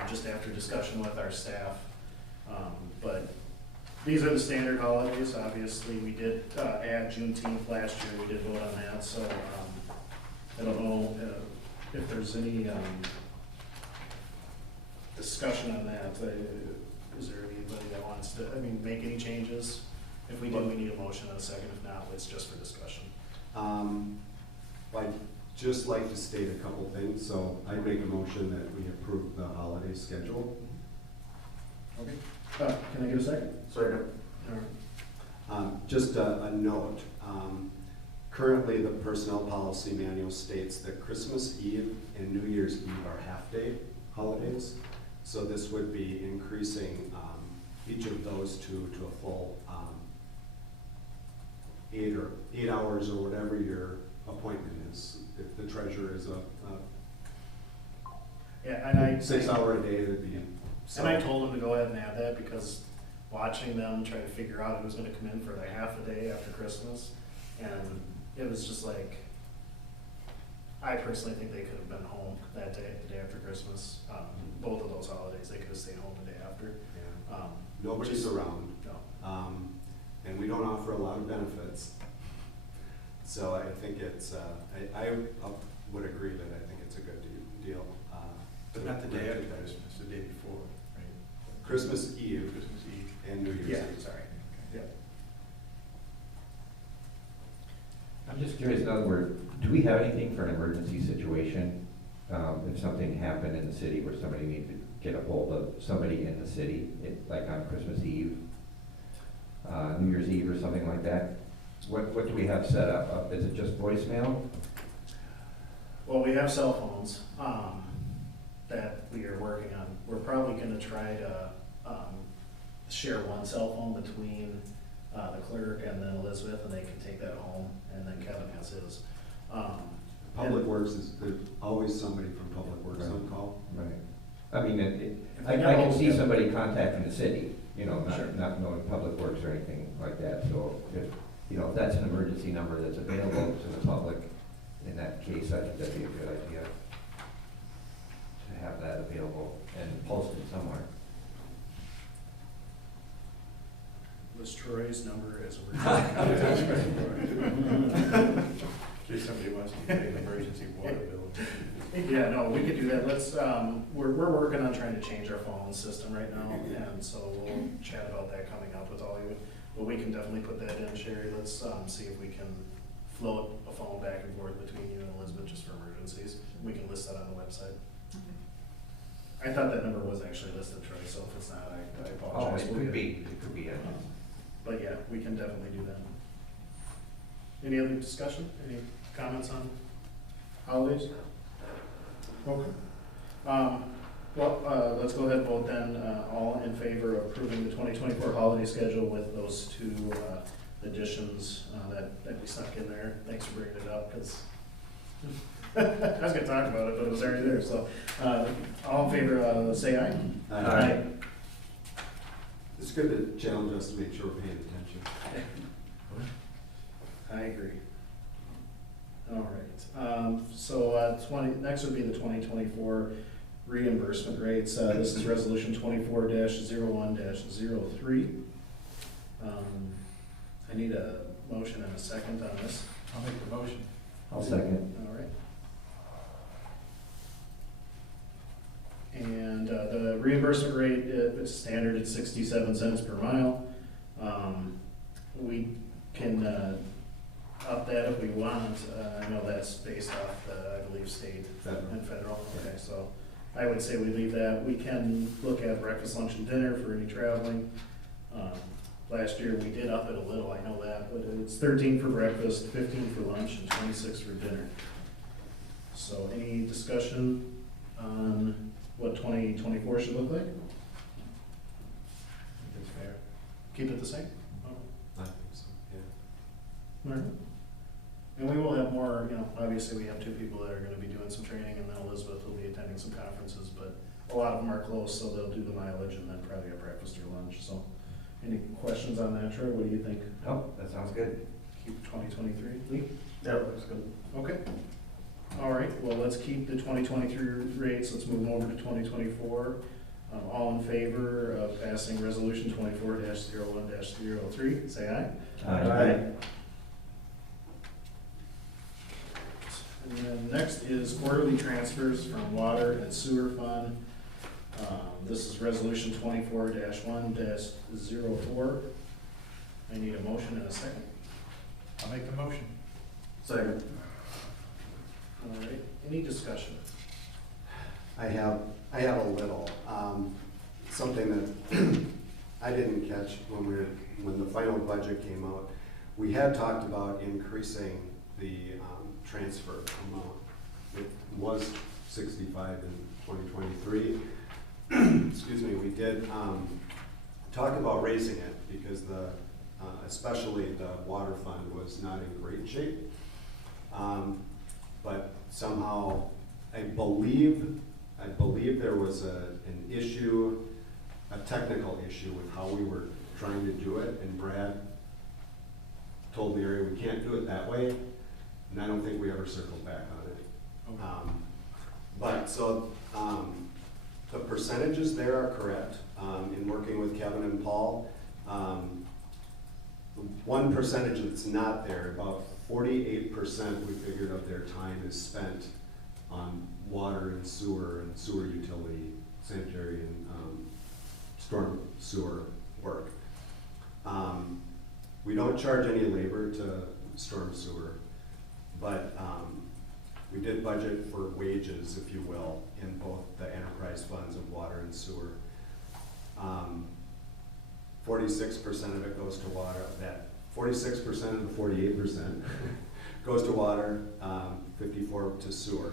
just after discussion with our staff. But these are the standard holidays. Obviously, we did add Juneteenth last year. We did vote on that, so I don't know if there's any discussion on that. Is there anybody that wants to, make any changes? If we do, we need a motion and a second. If not, it's just for discussion. I'd just like to state a couple things. So I make a motion that we approve the holiday schedule. Okay. Can I get a second? Second. All right. Just a note. Currently, the personnel policy manual states that Christmas Eve and New Year's Eve are half-day holidays. So this would be increasing each of those to a full 8 hours or whatever your appointment is. If the treasurer is Yeah, and 6 hour a day, it would be. And I told them to go ahead and add that because watching them try to figure out who's gonna come in for like half a day after Christmas, and it was just like, I personally think they could have been home that day, the day after Christmas. Both of those holidays, they could have stayed home the day after. Yeah. Nobody's around. No. And we don't offer a lot of benefits. So I think it's, I would agree that I think it's a good deal. But not the day after Christmas, the day before, right? Christmas Eve. Christmas Eve. And New Year's Yeah, Eve. sorry. Yeah. I'm just curious, in other words, do we have anything for an emergency situation? If something happened in the city where somebody needed to get a hold of somebody in the city, like on Christmas Eve, New Year's Eve or something like that? What do we have set up? Is it just voicemail? Well, we have cell phones that we are working on. We're probably going to try to share one cell phone between the clerk and then Elizabeth, and they can take that home, and then Kevin has his. Public Works there's always somebody from Public Works on call. Right. I mean, I can see somebody contacting the city, Sure. not knowing Public Works or anything like that. So if that's an emergency number that's available to the public, in that case, I think that'd be a good idea to have that available and posted somewhere. Was Troy's number as In case somebody wants to pay an emergency water bill. Yeah, no, we could do that. Let's, we're working on trying to change our phone system right now, and so we'll chat about that coming up with all you. But we can definitely put that in, Sherry. Let's see if we can website. I thought that number was actually listed, Troy, so if it's not, I Oh, apologize. it We'll could get- be, it could be, But yeah, we can definitely do that. Any other discussion? Any comments on holidays? Okay. Well, let's go ahead and vote then, all in favor of approving the 2024 holiday schedule with those two additions that we snuck in there. Thanks for bringing it up, because I was gonna talk about it, but it was already there, so, all in favor, say aye. Aye. It's good to challenge us to make sure we're paying attention. I agree. All right, so, next would be the 2024 reimbursement rates. This is resolution 24-01-03. I need a motion and a second on this. I'll make the motion. I'll second. All right. And the reimbursement rate is standard at 67 cents per mile. We can up that if we want. I know that's based off the, I believe, state and federal. Okay, so I would say we leave that. We can look at breakfast, lunch, and dinner for any traveling. Last year, we did up it a little, I know that, but it's 13 for breakfast, 15 for lunch, and 26 for dinner. So any discussion on what 2024 should look like? I think it's fair. Keep it the same? I think so, yeah. All right. And we will have more, obviously we have two people that are gonna be doing some training, and then Elizabeth will be attending some conferences, but a lot of them are close, so they'll do the mileage and then probably a breakfast or lunch, so. Any questions on that, Troy? What do you think? Oh, that sounds good. Keep 2023, Lee? That looks good. Okay. All right, well, let's keep the 2023 rates, let's move over to 2024. All in favor of passing resolution 24-01-03, say aye. Aye. And then next is quarterly transfers from water and sewer fund. This is resolution 24-1-04. I need a motion and a second. I'll make the motion. Second. All right, any discussion? I have a little, something that I didn't catch when the final budget came out. We had talked about increasing the transfer amount. It was 65 in 2023. Excuse me, we did talk about raising it because especially the water fund was not in great shape. But somehow, I believe there was an issue, a technical issue with how we were trying to do it, and Brad told Larry we can't do it that way, and I don't think we ever circled back on it. The percentages there are correct. In working with Kevin and Paul, the one percentage that's not there, about 48% we figured of their time is spent on water and sewer utility, sanitary and storm sewer work. We don't charge any labor to storm sewer, but we did budget for wages, if you will, in both the enterprise funds of water and sewer. 46% of it goes to water. That 46% of the 48% goes to water, 54% to sewer.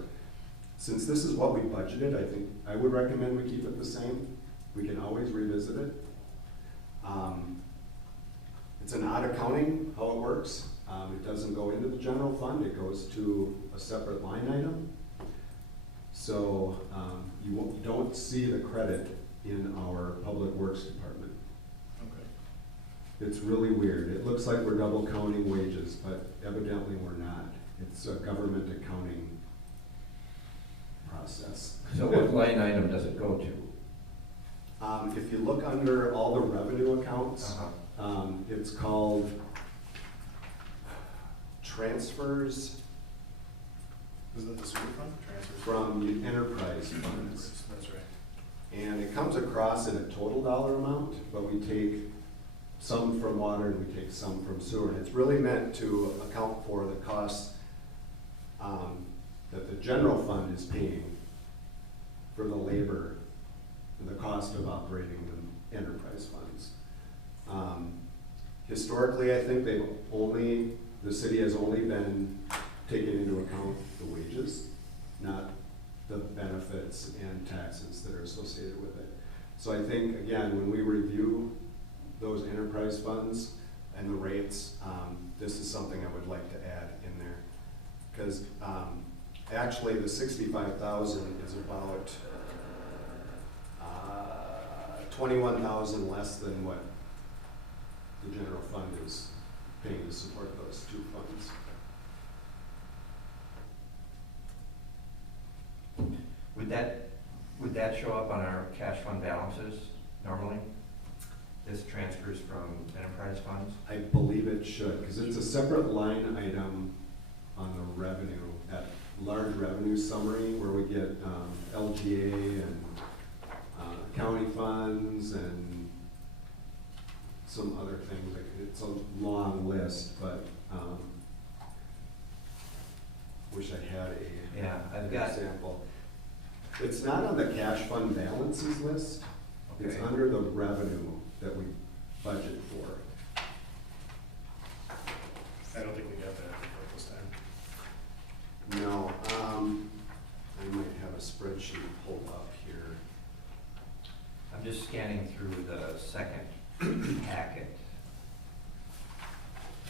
Since this is what we budgeted, I think I would recommend we keep it the same. We can always revisit it. It's an odd accounting how it works. It doesn't go into the general fund, it goes to a separate line item. So you don't see the credit in our public works department. Okay. It's really weird. It looks like we're double counting wages, but evidently we're not. It's a government accounting process. So what line item does it go to? If you look under all the revenue accounts, it's called transfers Is it the sewer fund? Transfers? from the enterprise funds. That's right. And it comes across in a total dollar amount, but we take some from water and we take some from sewer. And it's really meant to account for the costs that the general fund is paying for the labor and the cost of operating the enterprise funds. Historically, I think the city has only been taking into account the wages, not the benefits and taxes that are associated with it. So I think, again, when we review those enterprise funds and the rates, this is something I would like to add in there. Because actually the 65,000 is about 21,000 less than what the general fund is paying to support those two funds. Would that show up on our cash fund balances normally? This transfers from enterprise funds? I believe it should, because it's a separate line item on the revenue, that large revenue summary where we get LGA and county funds and some other things. Like, it's a long list, but wish I had I've an got, example. It's not on the cash fund balances list. It's okay. under the revenue that we budget for. I don't think we got that this time. No, I might have a spreadsheet pulled up here. I'm just scanning through the second packet.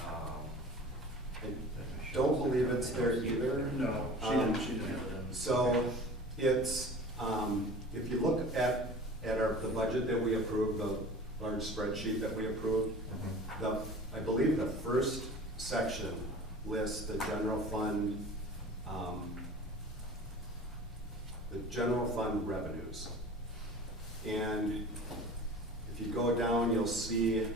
I don't believe it's there either. No, she didn't have it in. So it's, if you look at the budget that we approved, the large spreadsheet that we approved, I believe the first section lists the general fund revenues. And if you go down, you'll see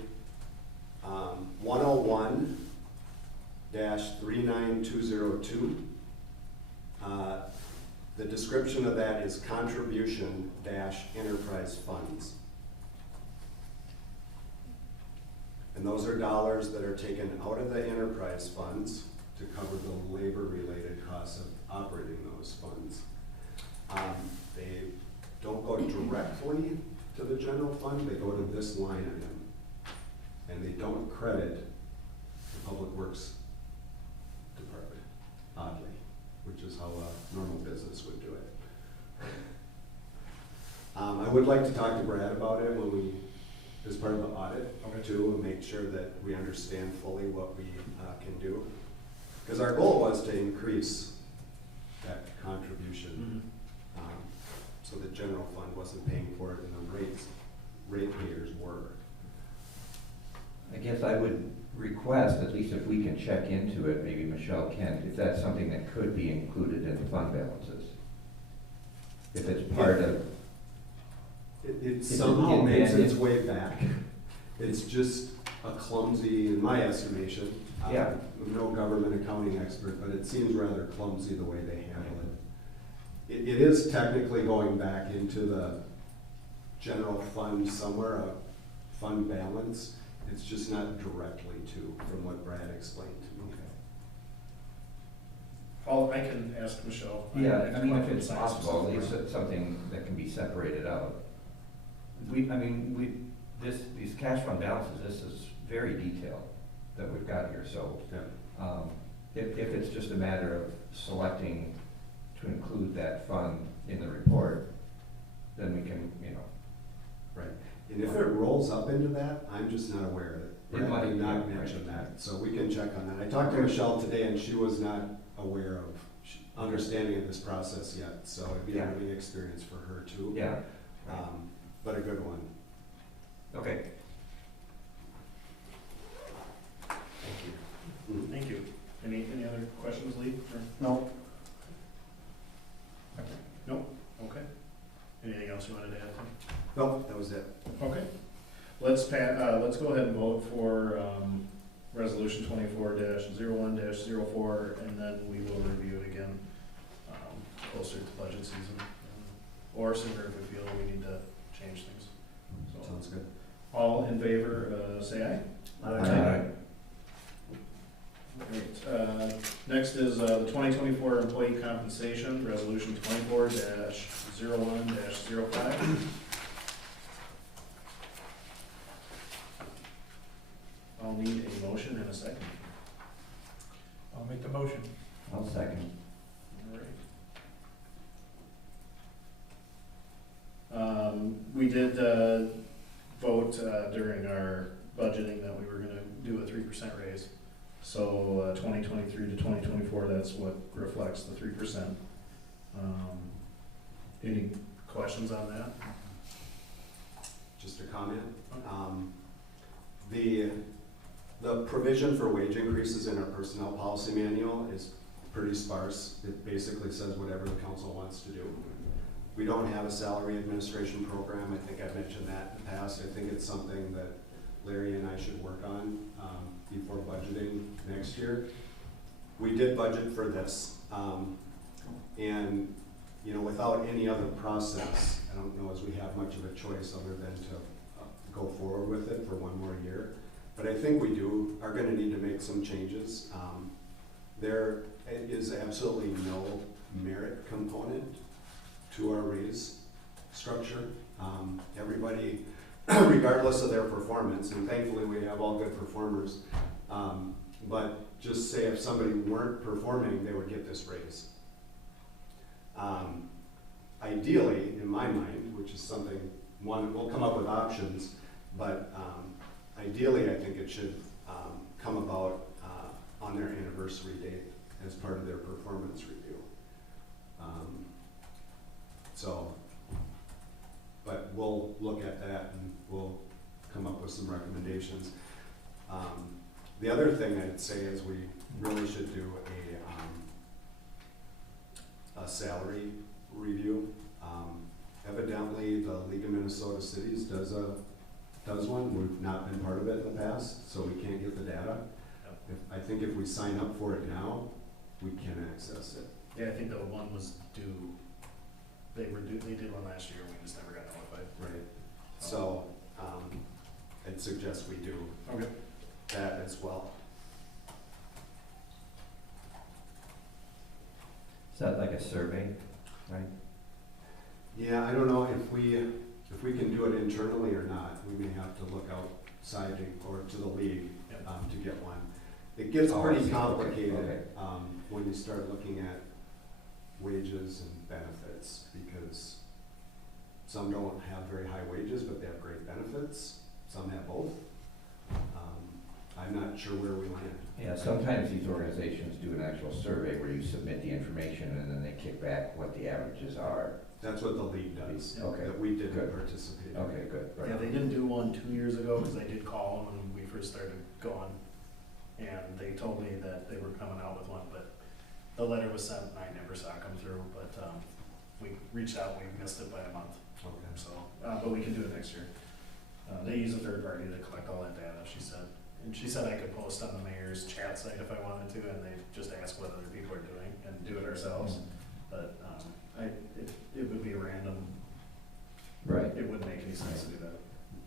101-39202. The description of that is contribution-enterprise funds. And those are dollars that are taken out of the enterprise funds to cover the labor-related costs of operating those funds. They don't go directly to the general fund, they go to this line item. And they don't credit the Public Works Department, oddly, which is how a normal business would do it. I would like to talk to Brad about it as part of the audit too, and make sure that we understand fully what we can do. Because our goal was to increase that contribution, so the general fund wasn't paying for it and the ratepayers were. I guess I would request, at least if we can check into it, maybe Michelle can, if that's something that could be included in the fund balances. If it's part of. It somehow makes its way back. It's just a clumsy, in my estimation, Yeah. I'm no government accounting expert, but it seems rather clumsy the way they handle it. It is technically going back into the general fund somewhere, a fund balance. It's just not directly to, from what Brad explained to me. I can ask Michelle. Yeah, I mean, if it's possible, at least it's something that can be separated out. These cash fund balances, this is very detailed that we've got here, so. Yeah. If it's just a matter of selecting to include that fund in the report, then we can, Right. And if it rolls up into that, I'm just not aware of it. It might, Brad did not yeah, mention right. that, so we can check on that. I talked to Michelle today and she was not aware of understanding of this process yet, so it'd be a Yeah. learning experience for her too. Yeah. But a good one. Okay. Thank you. Thank you. Any other questions, Lee? No. No? Okay. Anything else you wanted to add, Tim? No, that was it. Okay. Let's go ahead and vote for, resolution 24-01-04, and then we will review it again, closer to budget season. Or sooner if we feel we need to change things. So, Sounds good. all in favor, say aye. Aye. Great. Next is the 2024 employee compensation, resolution 24-01-05. I'll need a motion and a second. I'll make the motion. I'll second. All right. We did vote during our budgeting that we were gonna do a 3% raise. So 2023 to 2024, that's what reflects the 3%. Any questions on that? Just a comment. The provision for wage increases in our personnel policy manual is pretty sparse. It basically says whatever the council wants to do. We don't have a salary administration program. I think I've mentioned that in the past. I think it's something that Larry and I should work on before budgeting next year. We did budget for this, and you know, without any other process, I don't know as we have much of a choice other than to go forward with it for one more year. But I think we are going to need to make some changes. There is absolutely no merit component to our raise structure. Everybody, regardless of their performance, and thankfully we have all good performers, but just say if somebody weren't performing, they would get this raise. Ideally, in my mind, which is something, we'll come up with options, but ideally I think it should come about on their anniversary date as part of their performance review. But we'll look at that and we'll come up with some recommendations. The other thing I'd say is we really should do a salary review. Evidently, the League of Minnesota Cities does one. We've not been part of it in the past, so we can't get the data. I think if we sign up for it now, we can access it. Yeah, I think the one was due, they did one last year, and we just never got notified. Right. So, I'd suggest we do that as well. Is that like a survey, right? Yeah, I don't know if we can do it internally or not. We may have to look outside or to the league to get one. It gets pretty complicated when you start looking at wages and benefits, because some don't have very high wages, but they have great benefits. Some have both. I'm not sure where we land. Yeah, sometimes these organizations do an actual survey where you submit the information and then they kick back what the averages are. That's what the league does. Okay. That we didn't Good. participate in. Okay, good. Right. Yeah, they didn't do one 2 years ago, because I did call them when we first started going, and they told me that they were coming out with one, but the letter was sent and I never saw it come through, but we reached out, we missed it by a month. Okay. So, but we can do it next year. They use a third party to collect all that data, she said. And she said I could post on the mayor's chat site if I wanted to, and they just ask what other people are doing and do it ourselves. But it would be random. Right. It wouldn't make any sense to do that.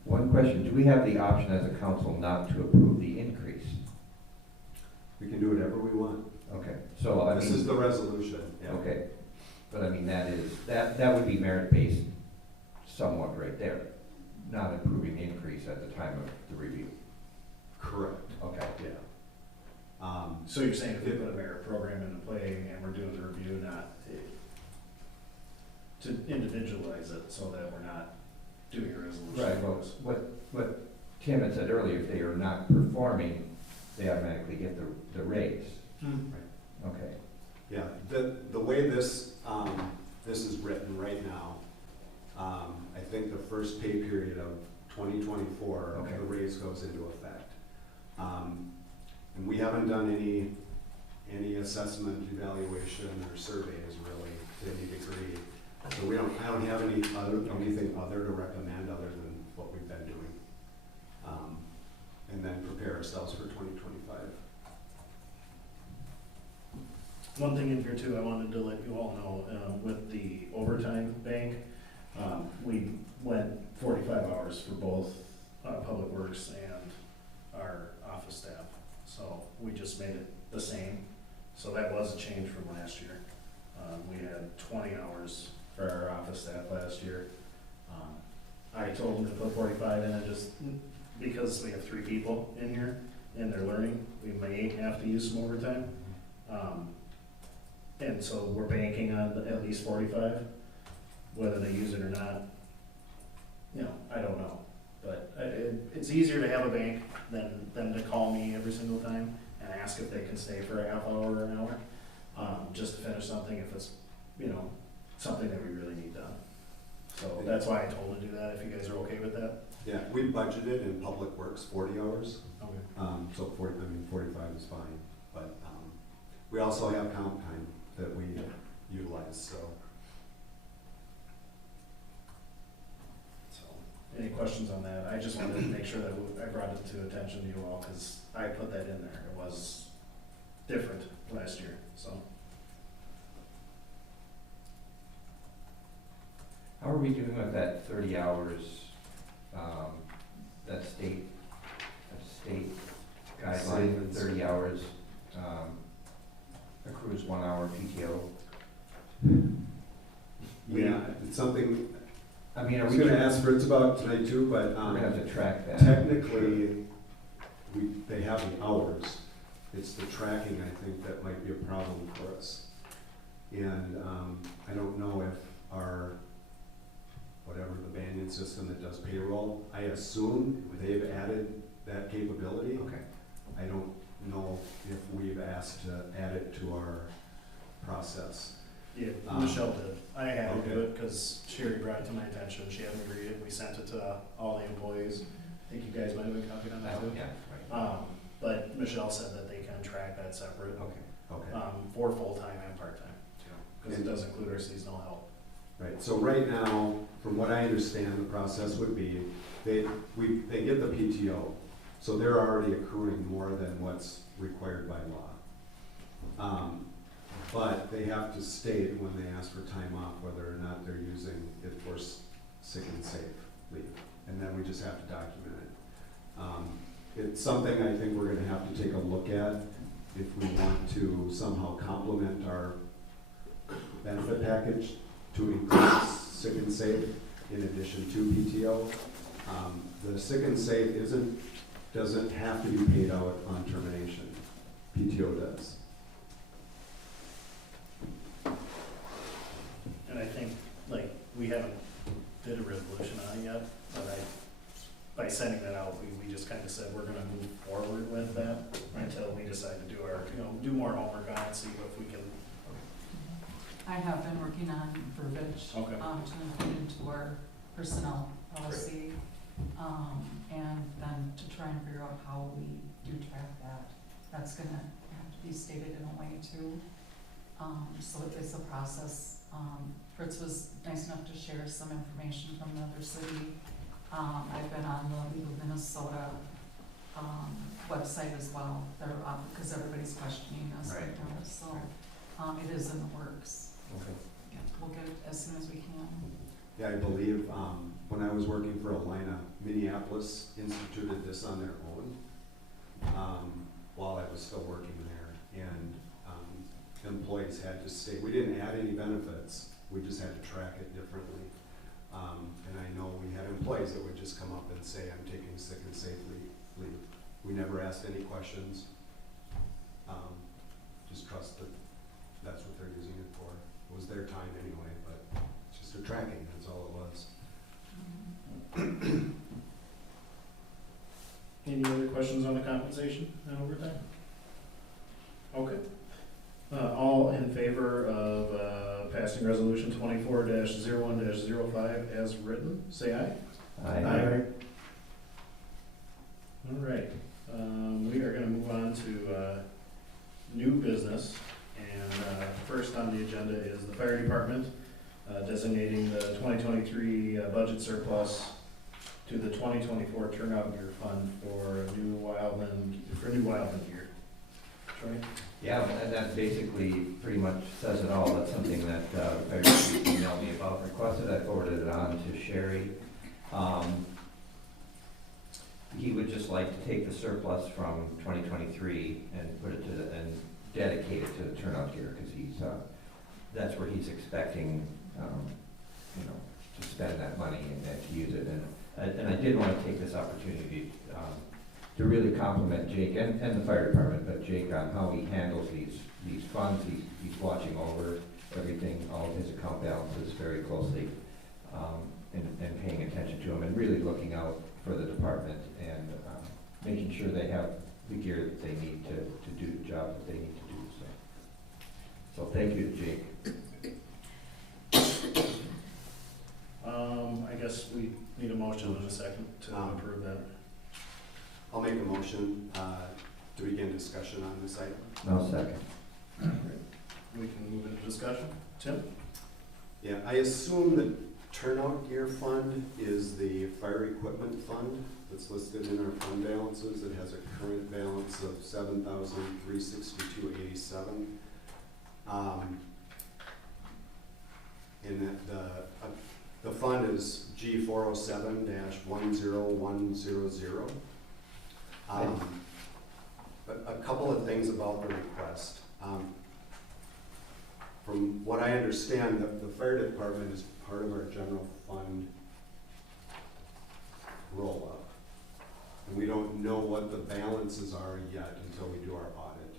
One question, do we have the option as a council not to approve the increase? We can do whatever we want. Okay, so I mean. This is the resolution. Yeah. Okay, but I mean, that would be merit-based somewhat right there, not approving the increase at the time of the review. Correct. Okay. Yeah. So you're saying if we put a merit program into play and we're doing the review, not to individualize it so that we're not doing a resolution? Right, well, what Tim had said earlier, if they are not performing, they automatically get the raise. Right. Okay. Yeah, the way this is written right now, I think the first pay period of 2024, Okay. the raise goes into effect. And we haven't done any assessment, evaluation, or surveys really to any degree. So I don't have anything other to recommend other than what we've been doing. And then prepare ourselves for 2025. One thing in here too, I wanted to let you all know, with the overtime bank, we went 45 hours for both Public Works and our office staff. So we just made it the same. So that was a change from last year. We had 20 hours for our office staff last year. I told them to put 45 in, and just because we have 3 people in here and they're learning, we may have to use some overtime. And so we're banking on at least 45, whether they use it or not, you know, I don't know. But it's easier to have a bank than them to call me every single time and ask if they can stay for a half hour or an hour, just to finish something if it's, you know, something that we really need done. So that's why I told them to do that, if you guys are okay with that. Yeah, we budgeted in Public Works 40 hours, Okay. so 45 is fine. But we also have comp time that we utilize, so. So, any questions on that? I just wanted to make sure that I brought it to attention to you all, because I put that in there. It was different last year, so. How are we doing with that 30 hours, that state guideline for 30 hours, accrues 1 hour PTO? Yeah, it's something, I mean, I are was we gonna gonna ask Fritz about tonight too, but we're gonna have to track that? technically, they have the hours. It's the tracking, I think, that might be a problem for us. And I don't know if our, whatever the Banyan system that does payroll, I assume they've added that capability. Okay. I don't know if we've asked to add it to our process. Yeah, Michelle did. I had to do it because Sherry brought it to my attention. She hadn't agreed it. We sent it to all the employees. I think you guys might have been copied on that too. Yeah, right. But Michelle said that they can track that separate, Okay. for full-time and part-time, because it And- does include our seasonal help. Right, so right now, from what I understand, the process would be, they get the PTO, so they're already accruing more than what's required by law. But they have to state when they ask for time off, whether or not they're using it for sick and safe leave, and then we just have to document it. It's something I think we're gonna have to take a look at if we want to somehow complement our benefit package to include sick and safe in addition to PTO. The sick and safe doesn't have to be paid out on termination. PTO does. And I think, like, we haven't did a resolution on it yet, but by sending that out, we just kind of said we're gonna move forward with that until we decide to do our, do more homework on it, see if we can. I have been working on verbiage, Okay. to include into our personnel policy, and then to try and figure out how we do track that. That's gonna have to be stated in a way too. So it's a process. Fritz was nice enough to share some information from another city. I've been on the League of Minnesota, website as well. They're up, because everybody's questioning us right now, so, it is in the works. Okay. Yeah, we'll get it as soon as we can. Yeah, I believe, when I was working for Alina, Minneapolis instituted this on their own, while I was still working there, and, employees had to stay, we didn't add any benefits, we just had to track it differently. And I know we had employees that would just come up and say, I'm taking sick and safe leave. We never asked any questions, just trust that that's what they're using it for. It was their time anyway, but it's just a tracking, that's all it was. Any other questions on the compensation and overtime? Okay. All in favor of passing resolution 24-01-05 as written, say aye. Aye. All right, we are gonna move on to new business, and first on the agenda is the fire department designating the 2023 budget surplus to the 2024 turnout gear fund for new wildland gear. Troy? Yeah, and that basically pretty much says it all. That's something that the fire chief emailed me about, requested. I forwarded it on to Sherry. He would just like to take the surplus from 2023 and put it to and dedicated to the turnout gear, because that's where he's expecting, you know, to spend that money and to use it. And I did want to take this opportunity to really compliment Jake and the fire department, but Jake on how he handles these funds. He's watching over everything, all of his account balances very closely, and paying attention to them, and really looking out for the department and making sure they have the gear that they need to do the job that they need to do. So thank you to Jake. I guess we need a motion in a second to approve that. I'll make a motion to begin discussion on this item. No second. We can move into discussion. Tim? Yeah, I assume the turnout gear fund is the fire equipment fund that's listed in our fund balances. It has a current balance of $7,362.87. And that the fund is G407-10100. But a couple of things about the request. From what I understand, the fire department is part of our general fund roll-up. And we don't know what the balances are yet until we do our audit.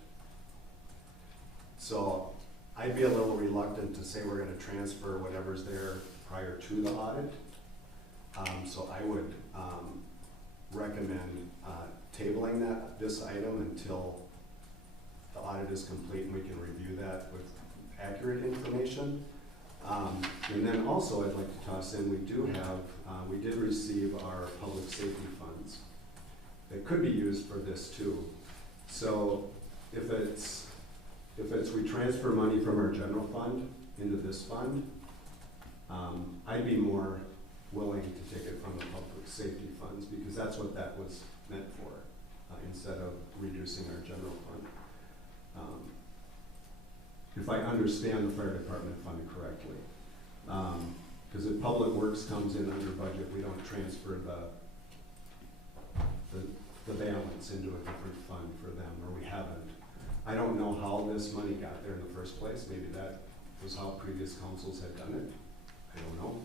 So I'd be a little reluctant to say we're gonna transfer whatever's there prior to the audit. So I would recommend tabling this item until the audit is complete and we can review that with accurate information. And then also I'd like to toss in, we did receive our public safety funds that could be used for this too. So if we transfer money from our general fund into this fund, I'd be more willing to take it from the public safety funds, because that's what that was meant for, instead of reducing our general fund. If I understand the fire department fund correctly. Because if public works comes in under budget, we don't transfer the balance into a different fund for them, or we haven't. I don't know how this money got there in the first place. Maybe that was how previous councils had done it. I don't know.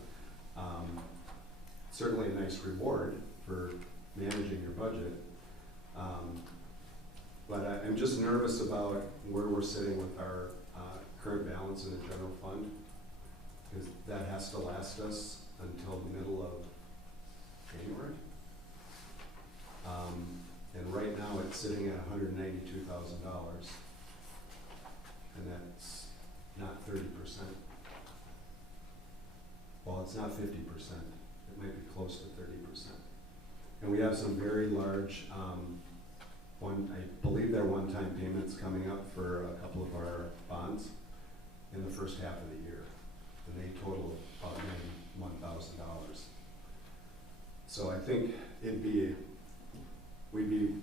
Certainly a nice reward for managing your budget. But I'm just nervous about where we're sitting with our current balance in the general fund, because that has to last us until the middle of January. And right now it's sitting at $192,000, and that's not 30%. Well, it's not 50%. It might be close to 30%. And we have some very large, I believe they're one-time payments coming up for a couple of our bonds in the first half of the year. And they total about $91,000. So I think we'd be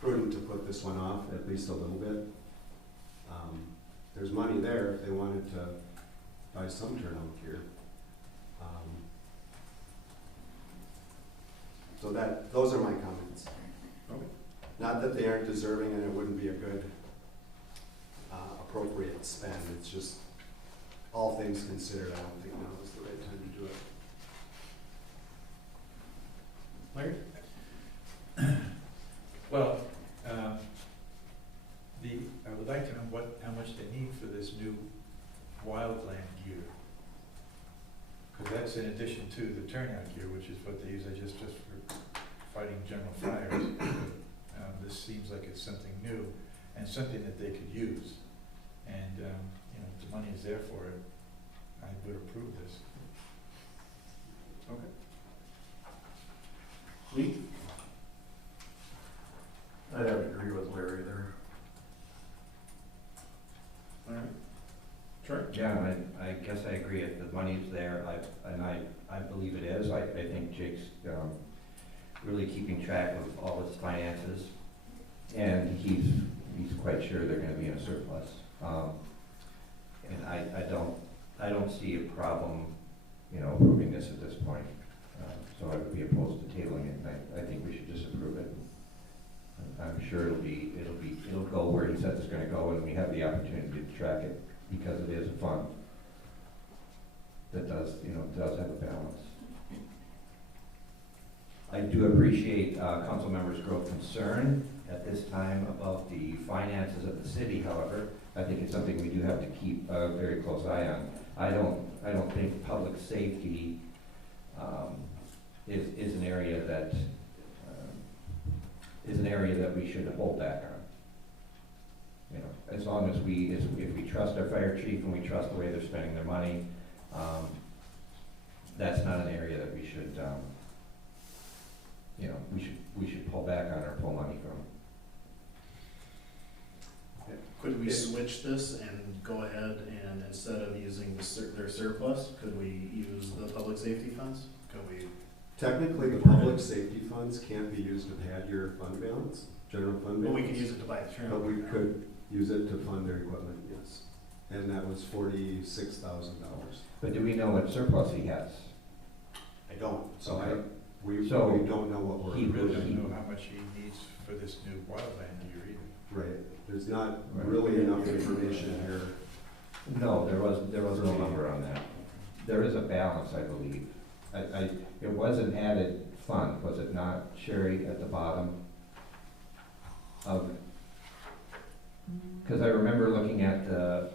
prudent to put this one off at least a little bit. There's money there if they wanted to buy some turnout gear. So those are my comments. Okay. Not that they aren't deserving and it wouldn't be a good appropriate spend. It's just, all things considered, I don't think now is the right time to do it. Larry? Well, I would like to know how much they need for this new wildland gear. Because that's in addition to the turnout gear, which is what they use just for fighting general fires. This seems like it's something new and something that they could use. And, if the money is there for it, I would approve this. Okay. Lee? I'd have to agree with Larry there. All right. Troy? Yeah, I guess I agree. If the money's there, I believe it is. I think Jake's really keeping track of all his finances, and he's quite sure they're going to be in a surplus. And I don't see a problem, approving this at this point. So I would be opposed to tabling it. And I think we should just approve it. I'm sure it'll go where he says it's gonna go, and we have the opportunity to track it, because it is a fund that does have a balance. I do appreciate council members' growth concern at this time about the finances of the city. However, I think it's something we do have to keep a very close eye on. I don't think public safety is an area that we should hold back on. You know, as long as if we trust our fire chief and we trust the way they're spending their money, that's not an area that we should, we should pull back on or pull money from. Could we switch this and go ahead and instead of using their surplus, could we use the public safety funds? Could we? Technically, the public safety funds can be used to pad your fund balance, general fund balance. Well, we could use it to buy the trailer. But we could use it to fund their equipment, yes. And that was $46,000. But do we know what surplus he has? I don't, so Okay. we So don't know what we're. We really don't know how much he needs for this new wildland year either. Right, there's not Right. really enough information here. No, there was no number on that. There is a balance, I believe. It was an added fund, was it not, Sherry, at the bottom of, because I remember looking at the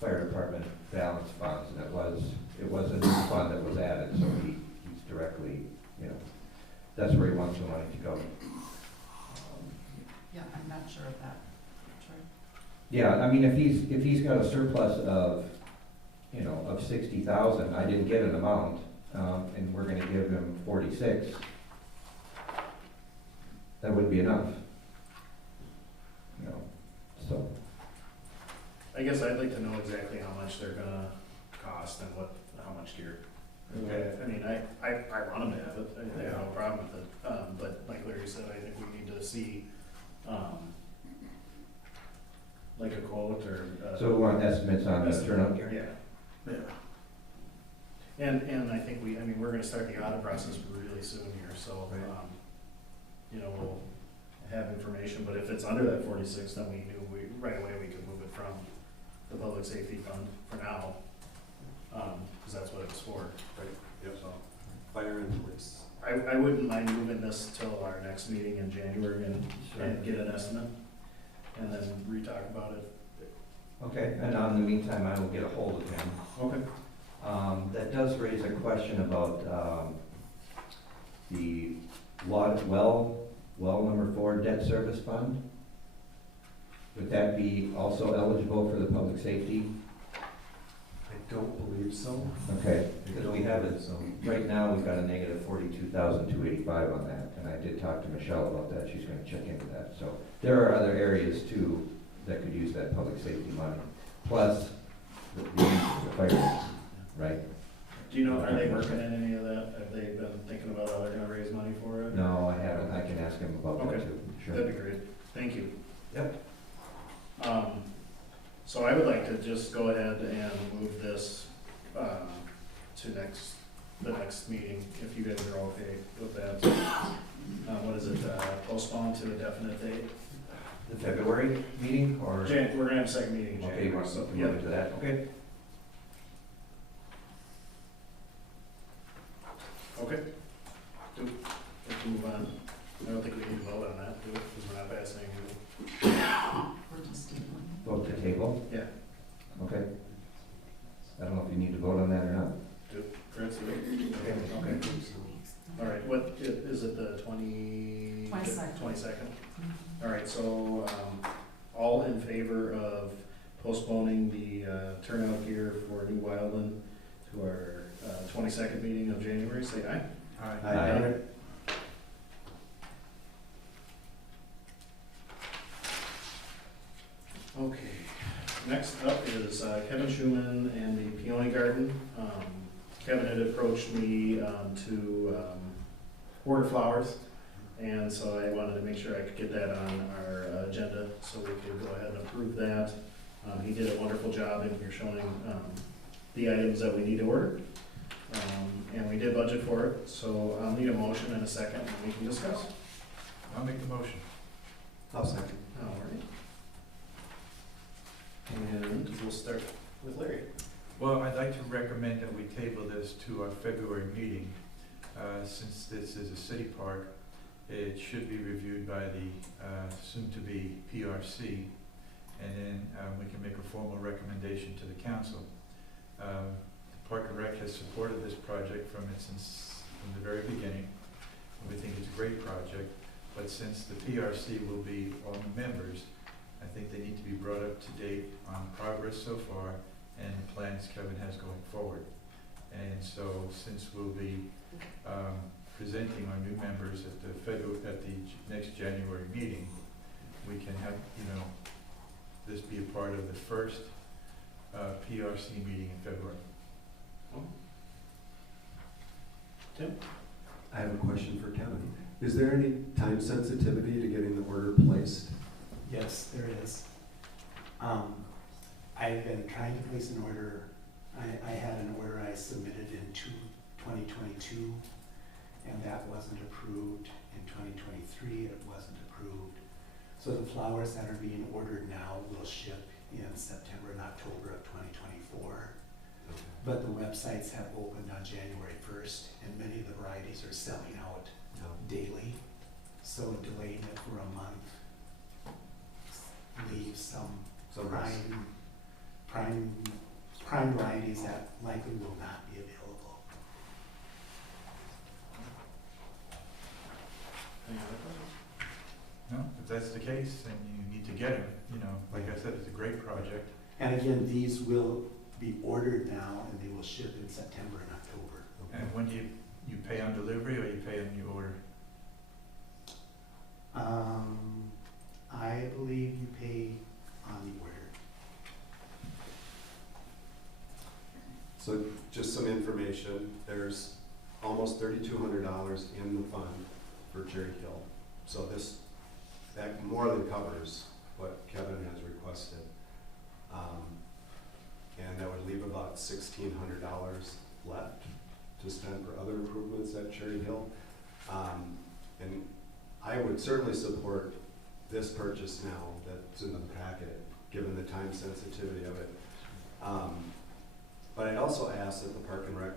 fire department balance funds, and it was a new fund that was added, so he's directly, that's where he wants the money to go. Yeah, I'm not sure of that. Sure. Yeah, I mean, if he's got a surplus of 60,000, I didn't get an amount, and we're gonna give him 46, that wouldn't be enough. So. I guess I'd like to know exactly how much they're gonna cost and how much gear. Okay. I mean, I want them to have it, I have no problem with it, but like Larry said, I think we need to see, like a quote or. So we want estimates on the Estimate. turnout gear? Yeah. Yeah. And I think we're gonna start the audit process really soon here, so, we'll have information, but if it's under that 46, then right away we could move it from the public safety fund for now, because that's what it was for. Right. Yep. So, Fire and police. I wouldn't mind moving this till our next meeting in January and get an estimate, and then re-talk about it. Okay, and in the meantime, I will get a hold of him. Okay. That does raise a question about the well number 4 debt service fund. Would that be also eligible for the public safety? I don't believe so. Okay, because we have it, so right now we've got a negative 42,285 on that, and I did talk to Michelle about that, she's gonna check into that. So there are other areas too that could use that public safety money, plus the fire, right? Do you know, are they working in any of that? Have they been thinking about how they're gonna raise money for it? No, I haven't, I can ask him about that Okay. too, sure. That'd be great, thank you. Yep. So I would like to just go ahead and move this, to the next meeting, if you guys are okay with that. What is it, postpone to a definite date? The February meeting, or? We're gonna have a second meeting in Okay, you January, want so, to yeah. move into that, okay? Okay. We can move on. I don't think we need to vote on that, do we? Because we're not passing anything. We're just doing. Vote to table? Yeah. Okay. I don't know if you need to vote on that or not. Chris, do it? Okay. All right, what, is it the 22nd? 22nd? All right, so, all in favor of postponing the turnout gear for New Wildland to our 22nd meeting of January, say aye. Aye. Okay, next up is Kevin Schuman and the Peony Garden. Kevin had approached me to order flowers, and so I wanted to make sure I could get that on our agenda so we could go ahead and approve that. He did a wonderful job in here showing the items that we need to order, and we did budget for it, so I'll need a motion and a second, and we can discuss. I'll make the motion. I'll second. All right. And we'll start with Larry. Well, I'd like to recommend that we table this to our February meeting. Since this is a city park, it should be reviewed by the soon-to-be PRC, and then we can make a formal recommendation to the council. Park and Rec has supported this project from the very beginning. We think it's a great project, but since the PRC will be all the members, I think they need to be brought up to date on progress so far and the plans Kevin has going forward. And so, since we'll be presenting our new members at the next January meeting, we can have, this be a part of the first PRC meeting in February. Tim? I have a question for Kevin. Is there any time sensitivity to getting the order placed? Yes, there is. I've been trying to place an order. I had an order I submitted in 2022, and that wasn't approved. In 2023, it wasn't approved. So the flowers that are being ordered now will ship in September and October of 2024. But the websites have opened on January 1st, and many of the varieties are selling out daily. So delaying it for a month leaves some prime varieties that likely will not be available. Any other questions? No, if that's the case, then you need to get them. Like I said, it's a great project. And again, these will be ordered now, and they will ship in September and October. And when do you pay on delivery, or you pay on your order? I believe you pay on the order. So just some information, there's almost $3,200 in the fund for Cherry Hill. So that more than covers what Kevin has requested. And that would leave about $1,600 left to spend for other improvements at Cherry Hill. And I would certainly support this purchase now that's in the packet, given the time sensitivity of it. But I'd also ask that the Park and Rec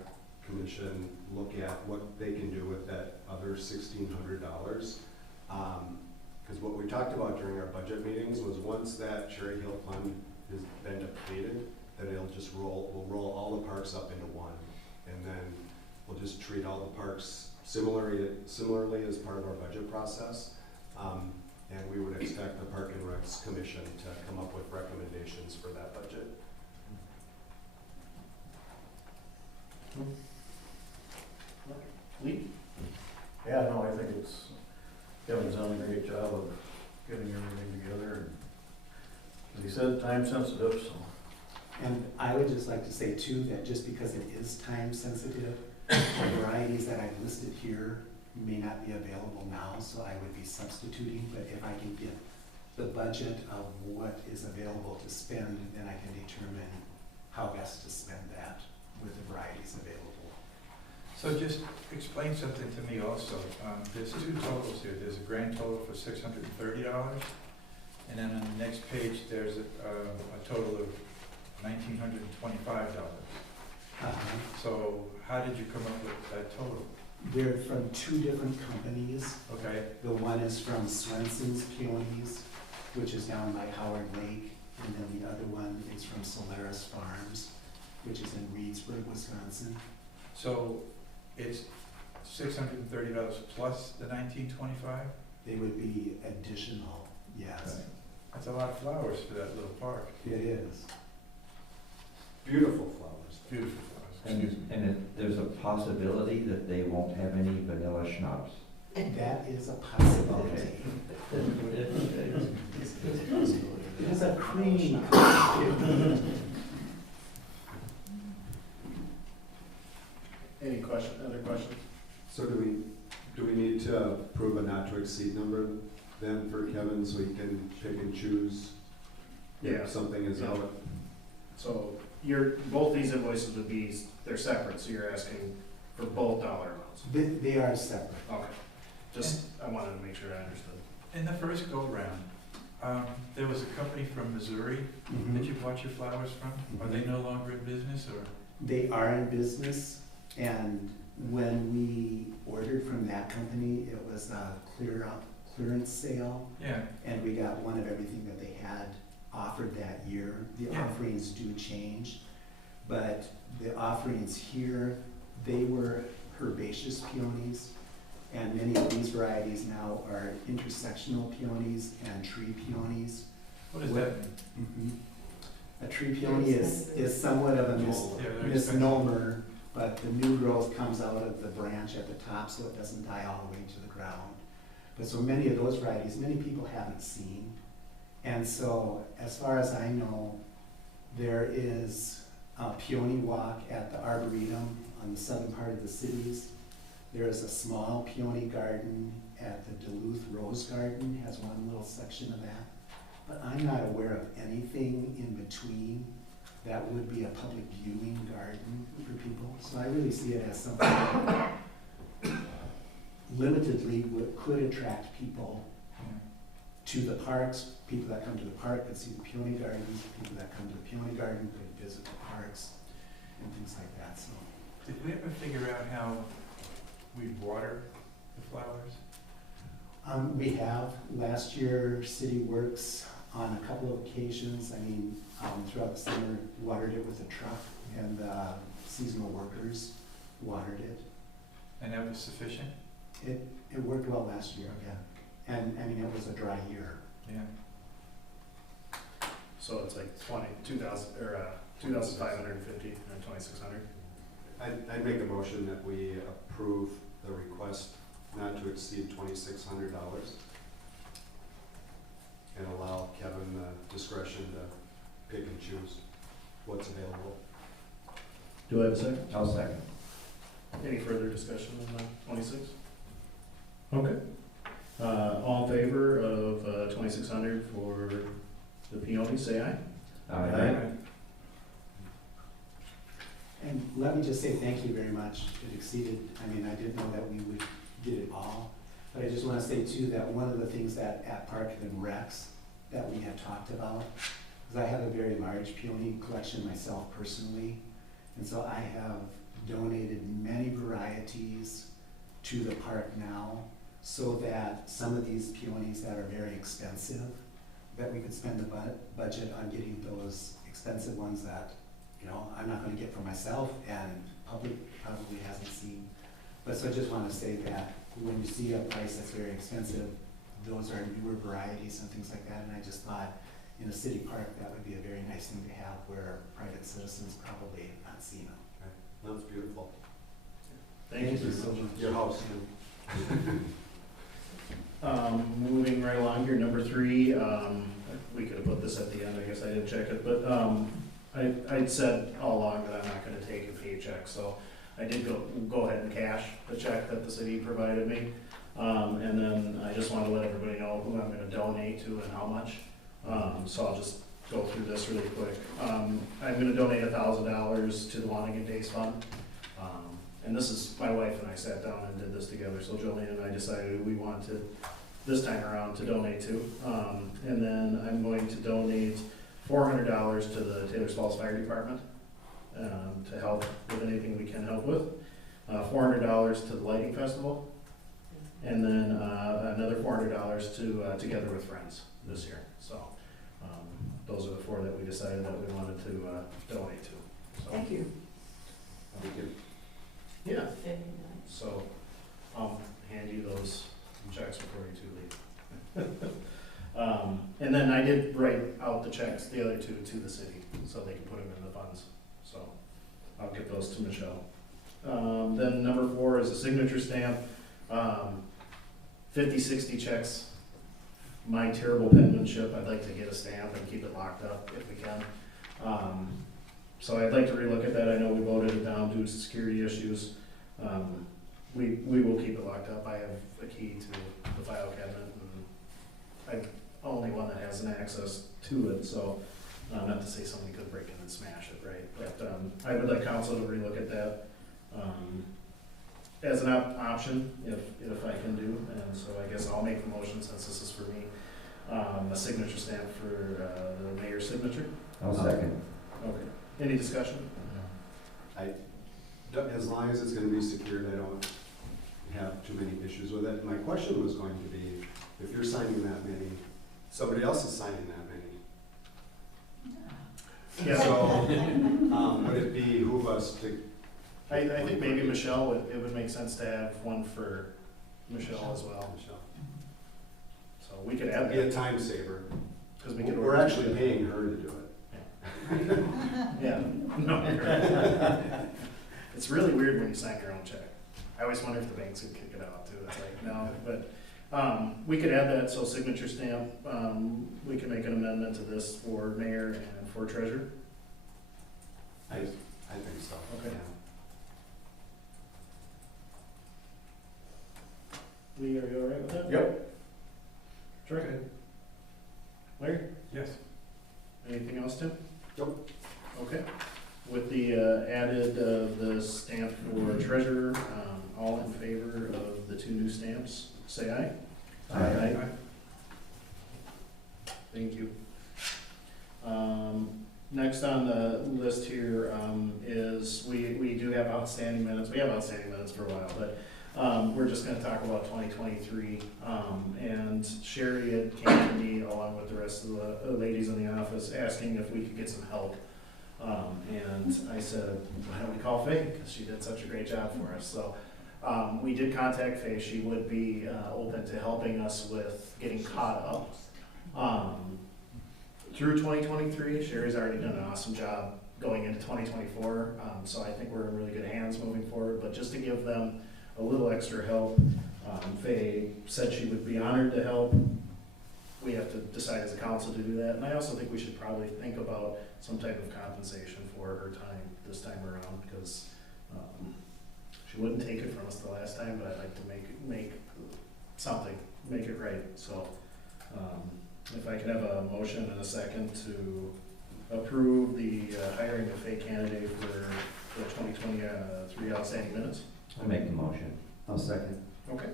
Commission look at what they can do with that other $1,600. Because what we talked about during our budget meetings was once that Cherry Hill fund has been depleted, then we'll roll all the parks up into one. And then we'll just treat all the parks similarly as part of our budget process. And we would expect the Park and Recs Commission to come up with recommendations for that budget. Lee? Yeah, no, I think Kevin's done a great job of getting everything together, and as he said, time sensitive, so. And I would just like to say too, that just because it is time sensitive, the varieties that I've listed here may not be available now, so I would be substituting, but if I can get the budget of what is available to spend, then I can determine how best to spend that with the varieties available. So just explain something to me also. There's two totals here. There's a grand total for $630, and then on the next page, there's a total of $1,925. So how did you come up with that total? They're from two different companies. Okay. The one is from Swenson's Peonies, which is down by Howard Lake, and then the other one is from Solaris Farms, which is in Reedsburg, Wisconsin. So it's $630 plus the $1,925? They would be additional, yes. Okay. That's a lot of flowers for that little park. It is. Beautiful flowers. Beautiful flowers. Excuse me. And there's a possibility that they won't have any vanilla schnapps. That is a possibility. It's a cream. Any other questions? So do we need to approve a not to exceed number then for Kevin so he can pick and choose? Yeah. If something is Yeah. out. So both these invoices would they're separate, so you're asking for both dollar amounts. They are separate. Okay. just, I wanted to make sure I understood. In the first go-round, there was a company from Missouri that you bought your flowers from. Are they no longer in business, or? They are in business, and when we ordered from that company, it was a clearance sale, Yeah, and we got one of everything that they had offered that year. The Yeah. offerings do change, but the offerings here, they were herbaceous peonies, and many of these varieties now are intersectional peonies and tree peonies. what does that mean? A tree peony is somewhat of a Yeah, they're misnomer, but the new growth comes out of the branch at the top, so it doesn't die all the way to the ground. But so many of those varieties, many people haven't seen. And so, as far as I know, there is a peony walk at the Arboretum on the southern part of the cities. There is a small peony garden at the Duluth Rose Garden, has one little section of that. But I'm not aware of anything in between that would be a public viewing garden for people. So I really see it as something that limitedly could attract people to the parks. People that come to the park could see the peony gardens, people that come to the peony garden could visit the parks and things like that, so. Did we ever figure out how we water the flowers? We have, last year, City Works on a couple of occasions, throughout the summer, watered it with a truck, and seasonal workers watered it. And that was sufficient? It worked well last year, yeah. And, it was a dry year. Yeah. So it's like 2,550 and 2,600. I'd make a motion that we approve the request not to exceed $2,600 and allow Kevin the discretion to pick and choose what's available. Do I have a second? I'll second. Any further discussion on 26? Okay. All in favor of 2,600 for the peony, say aye. Aye. And let me just say thank you very much. It exceeded, I didn't know that we would get it all. But I just want to say too, that one of the things that at Park and Recs that we have talked about, is I have a very large peony collection myself personally. And so I have donated many varieties to the park now, so that some of these peonies that are very expensive, that we could spend the budget on getting those expensive ones that, I'm not gonna get for myself and public probably hasn't seen. But so I just wanna say that when you see a price that's very expensive, those are newer varieties and things like that, and I just thought in a city park, that would be a very nice thing to have where private citizens probably have not seen them. That's beautiful. Thank you so much. Your house. Moving right along here, number 3, we could have put this at the end, I guess I didn't check it, but I'd said all along that I'm not gonna take a paycheck, so I did go ahead and cash the check that the city provided me. And then I just want to let everybody know who I'm gonna donate to and how much. So I'll just go through this really quick. I'm gonna donate $1,000 to the Wanigan Days Fund. And this is, my wife and I sat down and did this together, so Jolene and I decided we wanted this time around to donate to. And then I'm going to donate $400 to the Taylor Falls Fire Department to help with anything we can help with. $400 to the Lighting Festival. And then another $400 to Together with Friends this year. So those are the 4 that we decided that we wanted to donate to. So, Thank you. Thank you. yeah, so I'll hand you those checks before you two leave. And then I did write out the checks, the other 2 to the city, so they can put them in the funds. So I'll get those to Michelle. Then number 4 is a signature stamp. 50, 60 checks. My terrible penmanship, I'd like to get a stamp and keep it locked up if we can. So I'd like to relook at that. I know we voted it down due to security issues. We will keep it locked up. I have a key to the file cabinet, and I'm the only one that has an access to it, so not to say somebody could break in and smash it, right? But I would like council to relook at that. as an option, if I can do, and so I guess I'll make the motion since this is for me. A signature stamp for, the mayor's signature. I'll second. Okay. Any discussion? As long as it's gonna be secured, I don't have too many issues with it. My question was going to be, if you're signing that many, somebody else is signing that many. Yeah. So, would it behoove us to? I think maybe Michelle, it would make sense to have one for Michelle as well. Michelle. So we could add Be a that, time saver. because we could. We're actually paying her to do it. Yeah, no. It's really weird when you sign your own check. I always wonder if the banks would kick it out too. It's like, no, but, we could add that, so signature stamp, we can make an amendment to this for mayor and for treasurer. I think so. Okay. Yeah. Lee, are you all right with that? Yep. Sure. Larry, Yes. anything else, Tim? Nope. Okay. With the added, the stamp for treasurer, all in favor of the two new stamps, say aye. Aye. Thank you. Next on the list here, is we do have outstanding minutes. We have outstanding minutes for a while, but, we're just gonna talk about 2023. And Sherry had came to me along with the rest of the ladies in the office asking if we could get some help. And I said, why don't we call Faye, because she did such a great job for us. So, we did contact Faye. She would be, open to helping us with getting caught up. Through 2023, Sherry's already done an awesome job going into 2024, so I think we're in really good hands moving forward. But just to give them a little extra help, Faye said she would be honored to help. We have to decide as a council to do that, and I also think we should probably think about some type of compensation for her time this time around, because she wouldn't take it from us the last time, but I'd like to make something, make it right. So if I could have a motion and a second to approve the hiring of Faye candidate for the 2023 outstanding minutes. I'll make the motion. I'll second. Okay.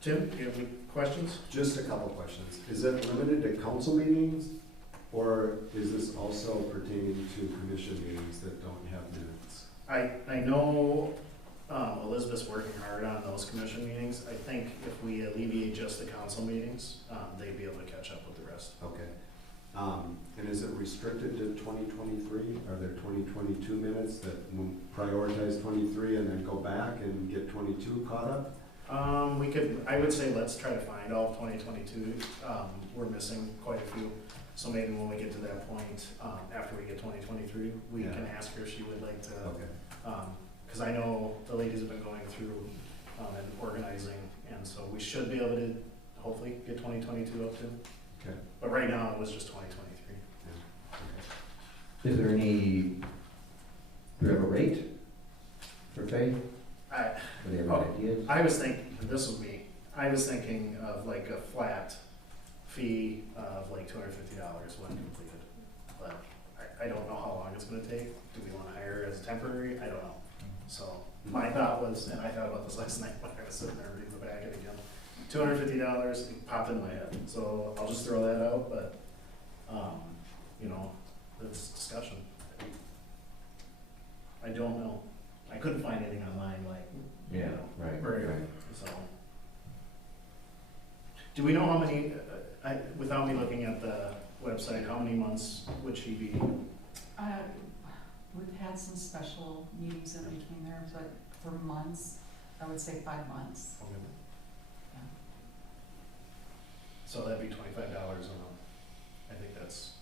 Tim, do you have any questions? Just a couple questions. Is it limited to council meetings, or is this also pertaining to commission meetings that don't have minutes? I know Elizabeth's working hard on those commission meetings. I think if we alleviate just the council meetings, they'd be able to catch up with the rest. Okay. And is it restricted to 2023? Are there 2022 minutes that will prioritize 23 and then go back and get 22 caught up? I would say let's try to find all of 2022. We're missing quite a few. So maybe when we get to that point, after we get 2023, we can ask her if she would like to. Okay. Because I know the ladies have been going through and organizing, and so we should be able to hopefully get 2022 up to. Okay. But right now it was just 2023. Okay. Is there any, do we have a rate for Faye? Do they have any ideas? I was thinking, this was me, I was thinking of like a flat fee of like $250 when completed. But I don't know how long it's gonna take. Do we wanna hire her as temporary? I don't know. So my thought was, and I thought about this last night when I was sitting there reading the packet again, $250 popped in my head. So I'll just throw that out, but, you know, it's discussion. I don't know. I couldn't find anything online like, you Yeah, know, right, Right. right. so. Do we know how many, without me looking at the website, how many months would she be? We've had some special meetings in between there, but for months, I would say 5 months. Yeah. So that'd be $25 a month. I think that's,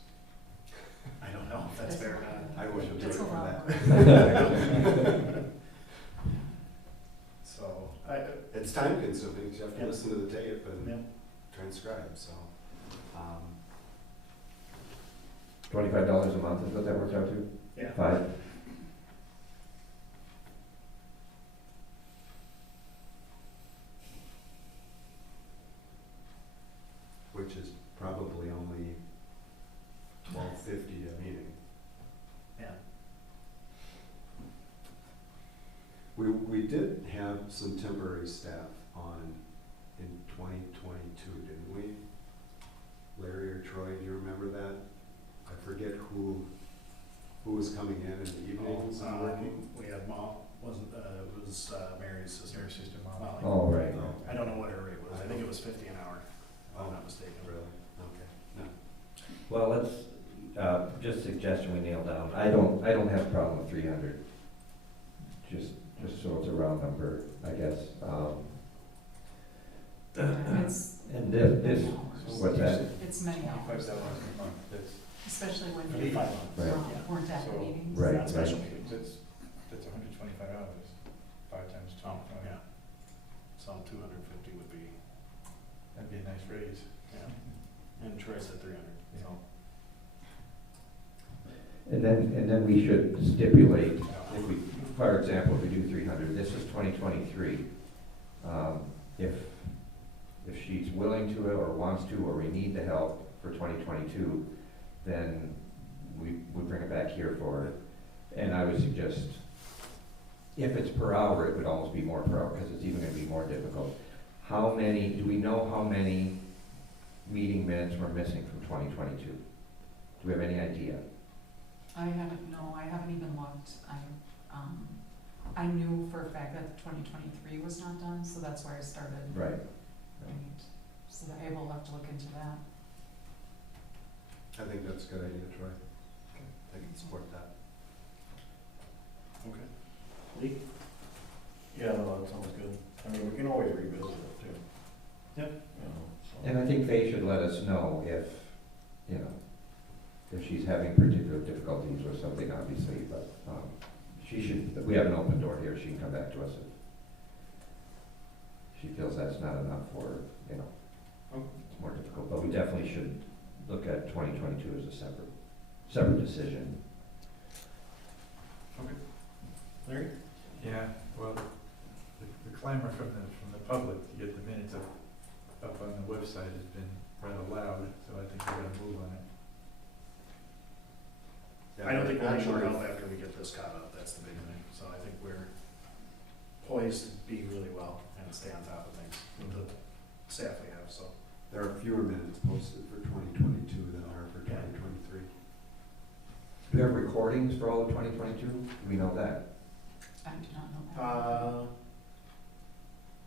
I don't know if that's fair or not. I wouldn't do it That's a for lot. that. So, It's time consuming, 'cause you have to Yeah. listen to the tape and yeah, transcribe, so. $25 a month is what that works out to? yeah. 5? Which is probably only $12.50 a meeting. Yeah. We did some temporary staff on in 2022, didn't we? Larry or Troy, do you remember that? I forget who was coming in the evenings and working. We had it was Mary's sister. Your sister mom. Molly. Oh, right. Oh, I don't know what her rate was. I think it was 50 an hour, if I'm not mistaken. really? Okay. No. Well, let's, just a suggestion we nail down. I don't have a problem with 300. Just so it's a round number, I guess. It's, And this, what's that? it's many hours, $5 a month, that's, especially when Maybe you 5 months. Right. weren't at the So- meetings. Right, Not special right. meetings. that's $125, 5 times 2. Oh, yeah. So 250 would be, That'd be a nice raise. yeah. And Troy said 300, so. And then we should stipulate, if we, for example, if we do 300, this is 2023. If she's willing to or wants to, or we need the help for 2022, then we bring it back here for it. And I would suggest, if it's per hour, it would almost be more per hour, because it's even gonna be more difficult. Do we know how many meeting minutes we're missing from 2022? Do we have any idea? I haven't even looked. I knew for a fact that 2023 was not done, so that's where I started. Right. Right. So that I will have to look into that. I think that's a good idea, Troy. I can support that. Okay. Lee? Yeah, no, that sounds good. I mean, we can always revisit it too. Yep. You know, so. And I think Faye should let us know if she's having particular difficulties with something, obviously, but we have an open door here, she can come back to us if she feels that's not enough for, it's more difficult, but we definitely should look at 2022 as a separate decision. Larry? Yeah, well, the clamor from the public to get the minutes up on the website has been rather loud, so I think we're gonna move on it. I don't think we'll need more Actually, help after we get this caught up, that's the big thing. So I think we're poised to be really well and stay on top of things with the staff we have, so. there are fewer minutes posted for 2022 than there are for Yeah. 2023. Do we have recordings for all of 2022? Do we know that? I do not know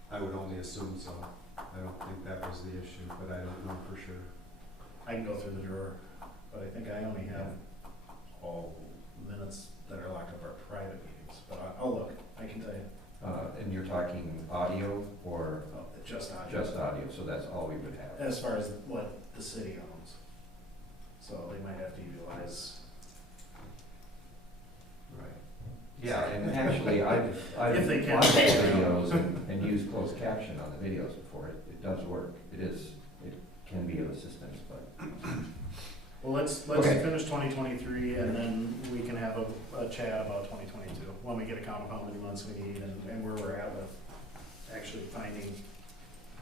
that. I would only assume so. I don't think that was the issue, but I don't know for sure. I can go through the drawer, but I think I only have all minutes that are locked up are private meetings, but I'll look, I can tell you. And you're talking audio or Oh, just audio. just audio, so that's all we would have. As far as what the city owns. So they might have to utilize. Right. Yeah, and actually, I've If they can. watched videos and used closed caption on the videos before. It does work. It can be of assistance, but. Well, let's Okay. finish 2023 and then we can have a chat about 2022 when we get a count of how many months we need and where we're at with actually finding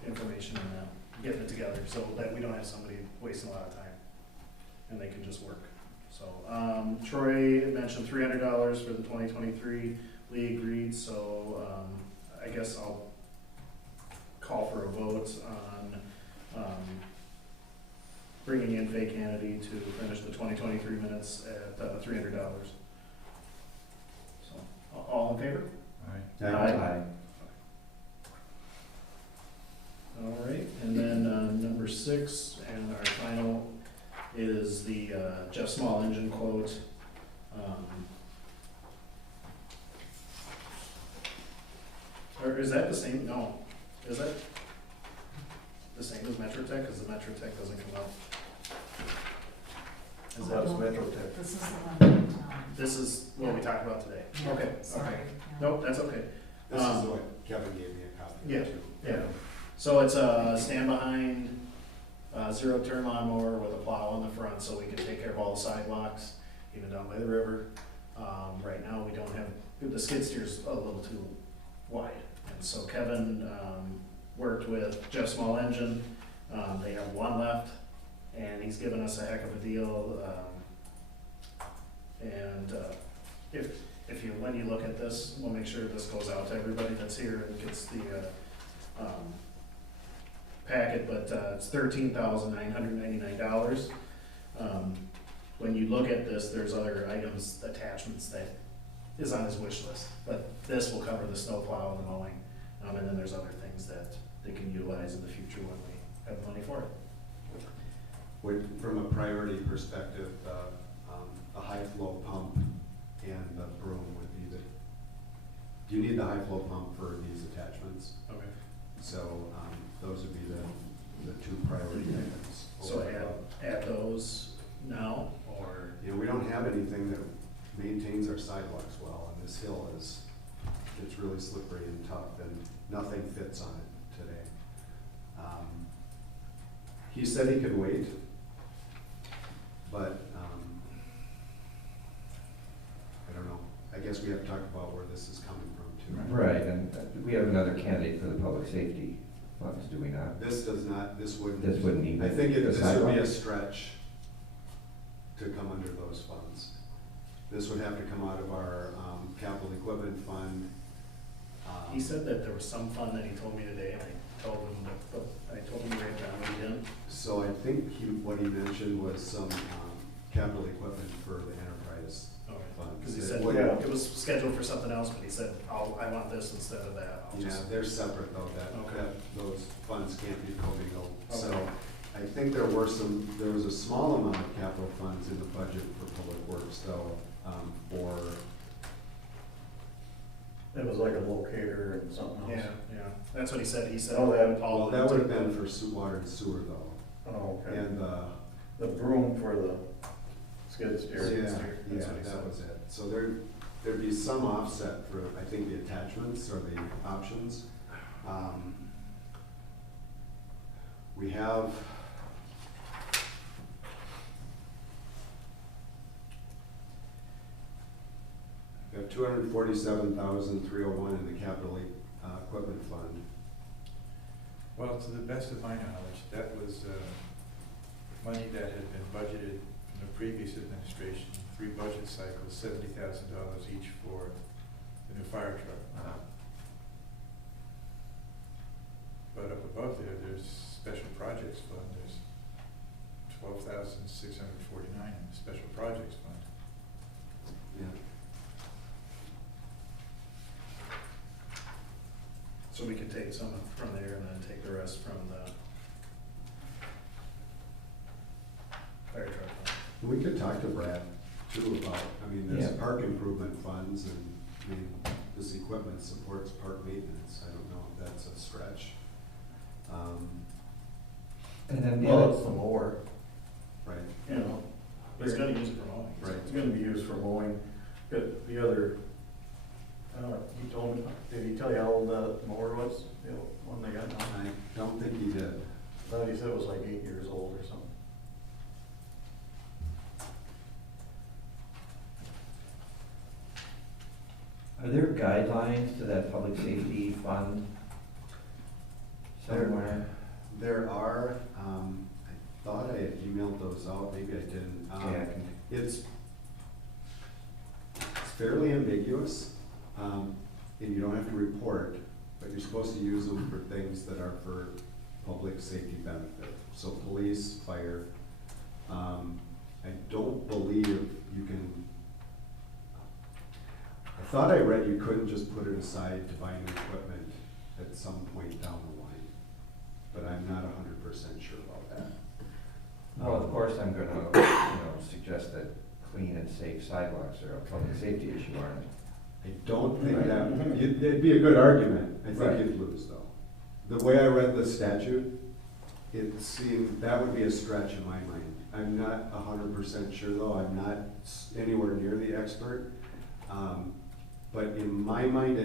information and getting it together so that we don't have somebody wasting a lot of time and they can just work. So, Troy mentioned $300 for the 2023. Lee agreed, so I guess I'll call for a vote on bringing in Faye Kennedy to finish the 2023 minutes at $300. So, all in favor? All right. Aye. All right, and then number 6, and our final is the Jeff Small engine quote. Or is that the same? No. Is that the same as Metro Tech? Because the Metro Tech doesn't come out. Is That's that, Metro Tech. This is the one this is what we talked about today? that, Okay, sorry. okay. yeah. Nope, that's okay. This is what Kevin gave me a copy Yeah. of too. Yeah, so it's a stand behind, zero turn lawnmower with a plow on the front, so we can take care of all the sidewalks, even down by the river. Right now, we don't have, the skid steer's a little too wide, and so Kevin, worked with Jeff Small Engine, they have one left, and he's given us a heck of a deal, and, if you when you look at this, we'll make sure this goes out to everybody that's here and gets the, packet, but, it's $13,999. When you look at this, there's other items, attachments that is on his wish list, but this will cover the snowplow and the mowing. And then there's other things that they can utilize in the future when we have money for it. From a priority perspective, the high flow pump and the broom would be do you need the high flow pump for these attachments? Okay. So, those would be the two priority items. So add those now, or? You know, we don't have anything that maintains our sidewalks well, and this hill it's really slippery and tough, and nothing fits on it today. He said he could wait, but, I don't know. I guess we have to talk about where this is coming from too. Right, and we have another candidate for the public safety funds, do we not? This wouldn't. This wouldn't even. I think this would sidewalk? be a stretch to come under those funds. This would have to come out of our, capital equipment fund. He said that there was some fund that he told me today, and I told him to write down what he did. So I think what he mentioned was some, capital equipment for the enterprise fund. Because he said it was scheduled for something else, but he said, I want this instead of that. Yeah, they're separate though, Okay. those funds can't be commingled. Okay. So I think there was a small amount of capital funds in the budget for public works though, for, It was like a locator and something else. Yeah, that's what he said. He said. Oh, that- well, that would have been for water and sewer though. Oh, okay. And The broom for the skid steer. yeah, That's what he that said. was it. So there'd be some offset for, I think, the attachments or the options. We have $247,301 in the capital equipment fund. Well, to the best of my knowledge, that was money that had been budgeted from the previous administration, 3 budget cycles, $70,000 each for the new fire truck. But up above there's special projects fund, there's $12,649 in the special projects fund. Yeah. So we could take some from there and then take the rest from the fire truck fund. We could talk to Brad too about, there's Yeah. park improvement funds and, this equipment supports park maintenance. I don't know if that's a stretch. And then the Well, other, it's the mower, Right, You know, he's gonna use it for mowing. right. it's gonna be used for mowing. But the other, he told me, did he tell you how old that mower was, the one they got now? I don't think he did. I thought he said it was like 8 years old or something. are there guidelines to that public safety fund somewhere? There are, I thought I had emailed those out, maybe I didn't. Yeah, I can- It's fairly ambiguous, and you don't have to report, but you're supposed to use them for things that are for public safety benefit. So police, fire. I don't believe you can, I thought I read you couldn't just put it aside to buy new equipment at some point down the line, but I'm not 100% sure about that. Well, of course, I'm gonna, suggest that clean and safe sidewalks are a public safety issue, aren't I don't think Right. that, it'd be a good argument, I Right. think you'd lose though. The way I read the statute, it seemed, that would be a stretch in my mind. I'm not 100% sure though, I'm not anywhere near the expert. But in my mind,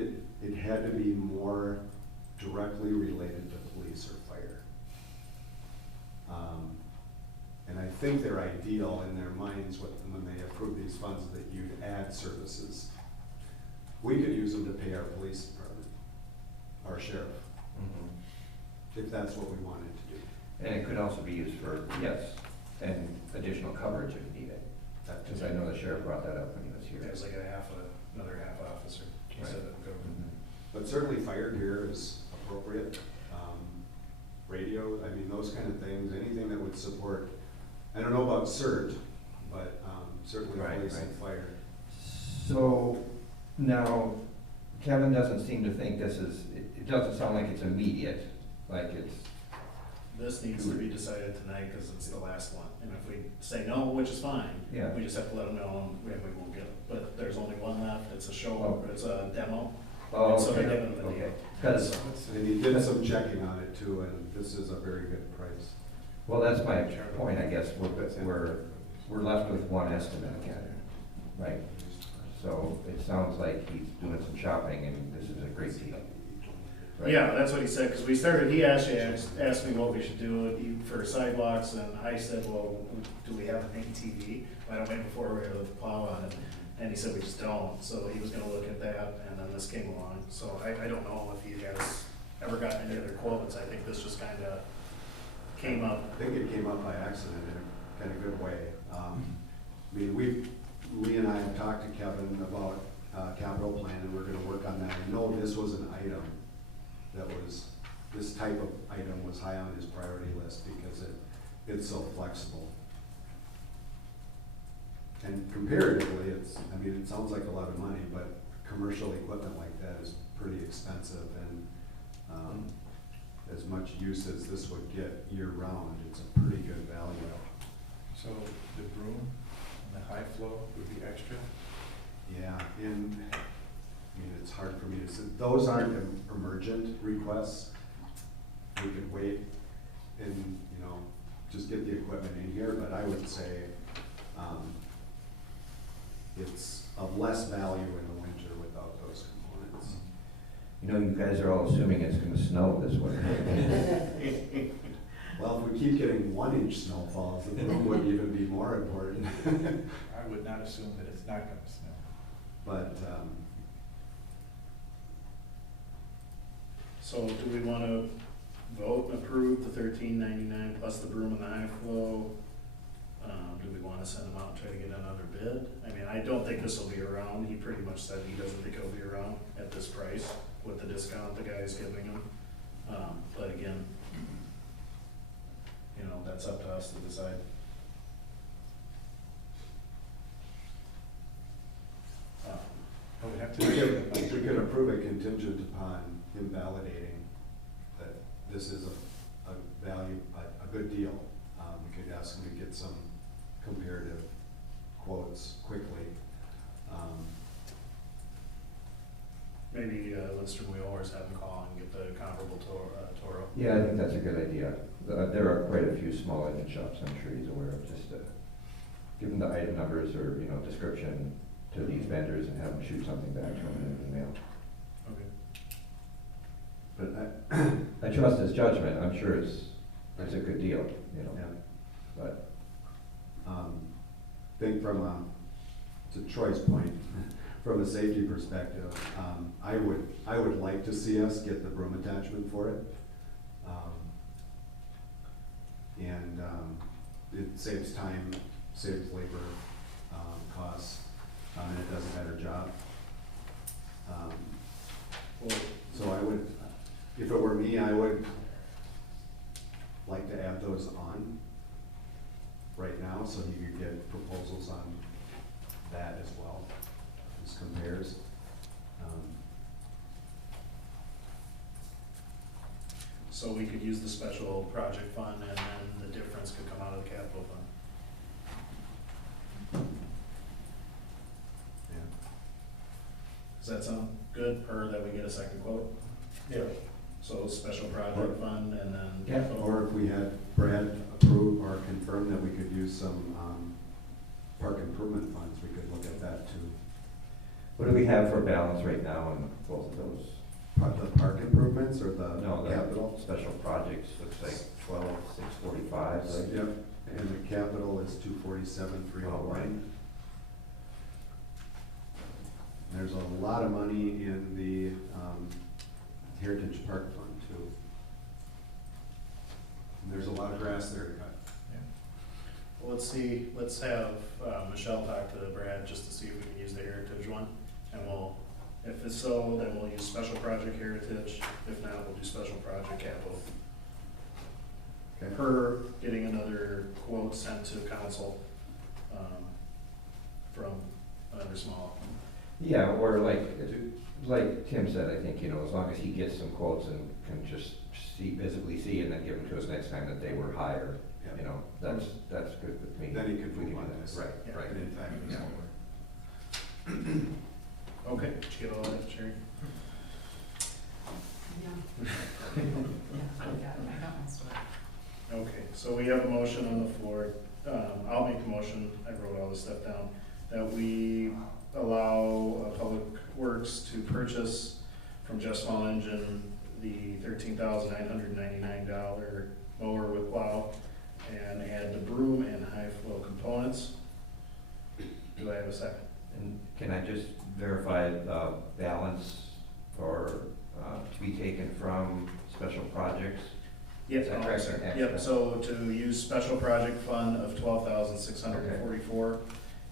it had to be more directly related to police or fire. And I think their ideal in their minds when they approve these funds is that you'd add services. We could use them to pay our police department, our sheriff, Mhm. if that's what we wanted to do. And it could also be used for, yes, and additional coverage if needed. that. Because I know the sheriff brought that up when he was here. There's like another half officer. He said that would go. Mhm. But certainly fire gear is appropriate. Radio, I mean, those kind of things, anything that would support, I don't know about CERT, but certainly Right, police and right. fire. So now, Kevin doesn't seem to think this is, it doesn't sound like it's immediate, like it's, This needs to be decided tonight because it's the last one. And if we say no, which is fine, yeah. we just have to let them know and we won't get it. But there's only one left. It's a show, Oh. it's a demo. Oh, And so they okay, give them the okay. deal. Because, And he did some checking on it too, and this is a very good price. well, that's my point, I guess, we're left with one estimate again, right? So it sounds like he's doing some shopping and this is a great deal. Right? Yeah, that's what he said, because we started, he actually asked me what we should do for sidewalks, and I said, well, do we have an ATV? I don't wait before we're able to plow on it, and he said we just don't, so he was gonna look at that, and then this came along, so I don't know if he has ever gotten any other quotes, I think this just kinda came up. I think it came up by accident in a kind of good way. I mean, Lee and I have talked to Kevin about capital plan, and we're gonna work on that. I know this was an item this type of item was high on his priority list because it's so flexible. And comparatively, it sounds like a lot of money, but commercial equipment like that is pretty expensive, and as much use as this would get year-round, it's a pretty good value. So the broom and the high flow would be extra? Yeah, and, it's hard for me to say, those aren't emergent requests. We could wait and, just get the equipment in here, but I would say, it's of less value in the winter without those components. You guys are all assuming it's gonna snow this winter. Well, if we keep getting 1-inch snowfalls, the broom would even be more important. I would not assume that it's not gonna snow. But, So do we wanna vote and approve the $13.99 plus the broom and the high flow? Do we wanna send them out and try to get another bid? I mean, I don't think this will be around. He pretty much said he doesn't think it'll be around at this price with the discount the guy's giving him. But again, that's up to us to decide. I would have to. we could approve a contingent upon him validating that this is a value, a good deal. We could ask him to get some comparative quotes quickly. Maybe Lister Wheelers have him call and get the comparable Toro. Yeah, I think that's a good idea. There are quite a few small engine shops I'm sure he's aware of, just give him the item numbers or, description to these vendors and have them shoot something back to him in an email. Okay. But I trust his judgment, I'm sure it's a good deal, yeah. but. Think to Troy's point, from a safety perspective, I would like to see us get the broom attachment for it. And it saves time, saves labor, costs, and it does a better job. So I would, if it were me, I would like to add those on right now, so you could get proposals on that as well, as compares. So we could use the special project fund and then the difference could come out of the capital fund. Yeah. Does that sound good, per that we get a second quote? Yeah. So special project fund and then. Yeah. Or if we had Brad approve or confirm that we could use some park improvement funds, we could look at that too. What do we have for balance right now on both of those? The park improvements or the No, the capital? special projects, looks like 12,645, right? Yep, and the capital is 247,301. There's a lot of money in the Heritage Park Fund too. And there's a lot of grass there to cut. let's see, let's have Michelle talk to Brad just to see if we can use the Heritage one. And we'll, if it's so, then we'll use Special Project Heritage. If not, we'll do Special Project Capital. Okay. Per getting another quote sent to council from another small. Yeah, or like Tim said, I think, you know, as long as he gets some quotes and can just visibly see and then give them to us next time that they were higher, you know, that's good with me. Then he could If we move do on that. this. Right, Yeah. right. Anytime it's Yeah. over. Okay, did you get all that, Sherry? Yeah. Yeah, I got most of it. Okay, so we have a motion on the floor. I'll make the motion, I wrote all this stuff down, that we allow Public Works to purchase from Just Small Engine the $13,999 mower with plow and add the broom and high flow components. Do I have a second? And can I just verify the balance or to be taken from special projects? Yes, Is that correct? Yep, so to use special project fund of $12,644.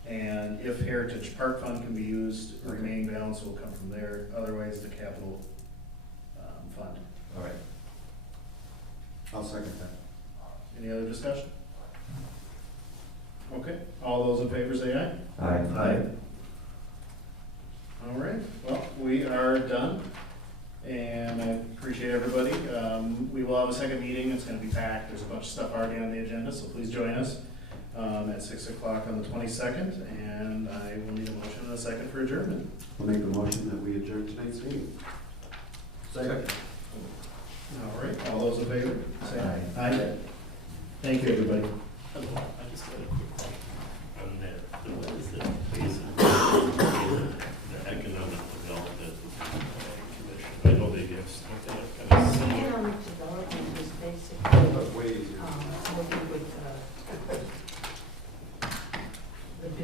And if Heritage Park Fund can be used, the remaining balance will come from there, otherwise the capital fund. All right. I'll second that. Any other discussion? Okay, all those in favor say aye. Aye. All right, well, we are done, and I appreciate everybody. We will have a second meeting, it's gonna be packed, there's a bunch of stuff already on the agenda, so please join us at 6 o'clock on the 22nd, and I will need a motion and a second for adjournment. I'll make the motion that we adjourn tonight's meeting. Second. All right, all those in favor, say aye. Aye. Thank you, everybody. Hello, I just had a quick question on that, what is the basis the economic development commission? I know they get something kind of similar. Economic development is basically, But way easier. working with the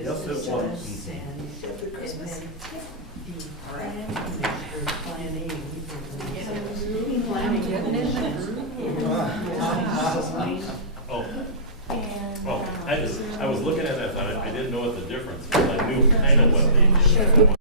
Yes, it was. businesses and the plan commissioner, planning, planning commission. Oh, well, I was looking at that, I didn't know what the difference was, I knew kind of what they did.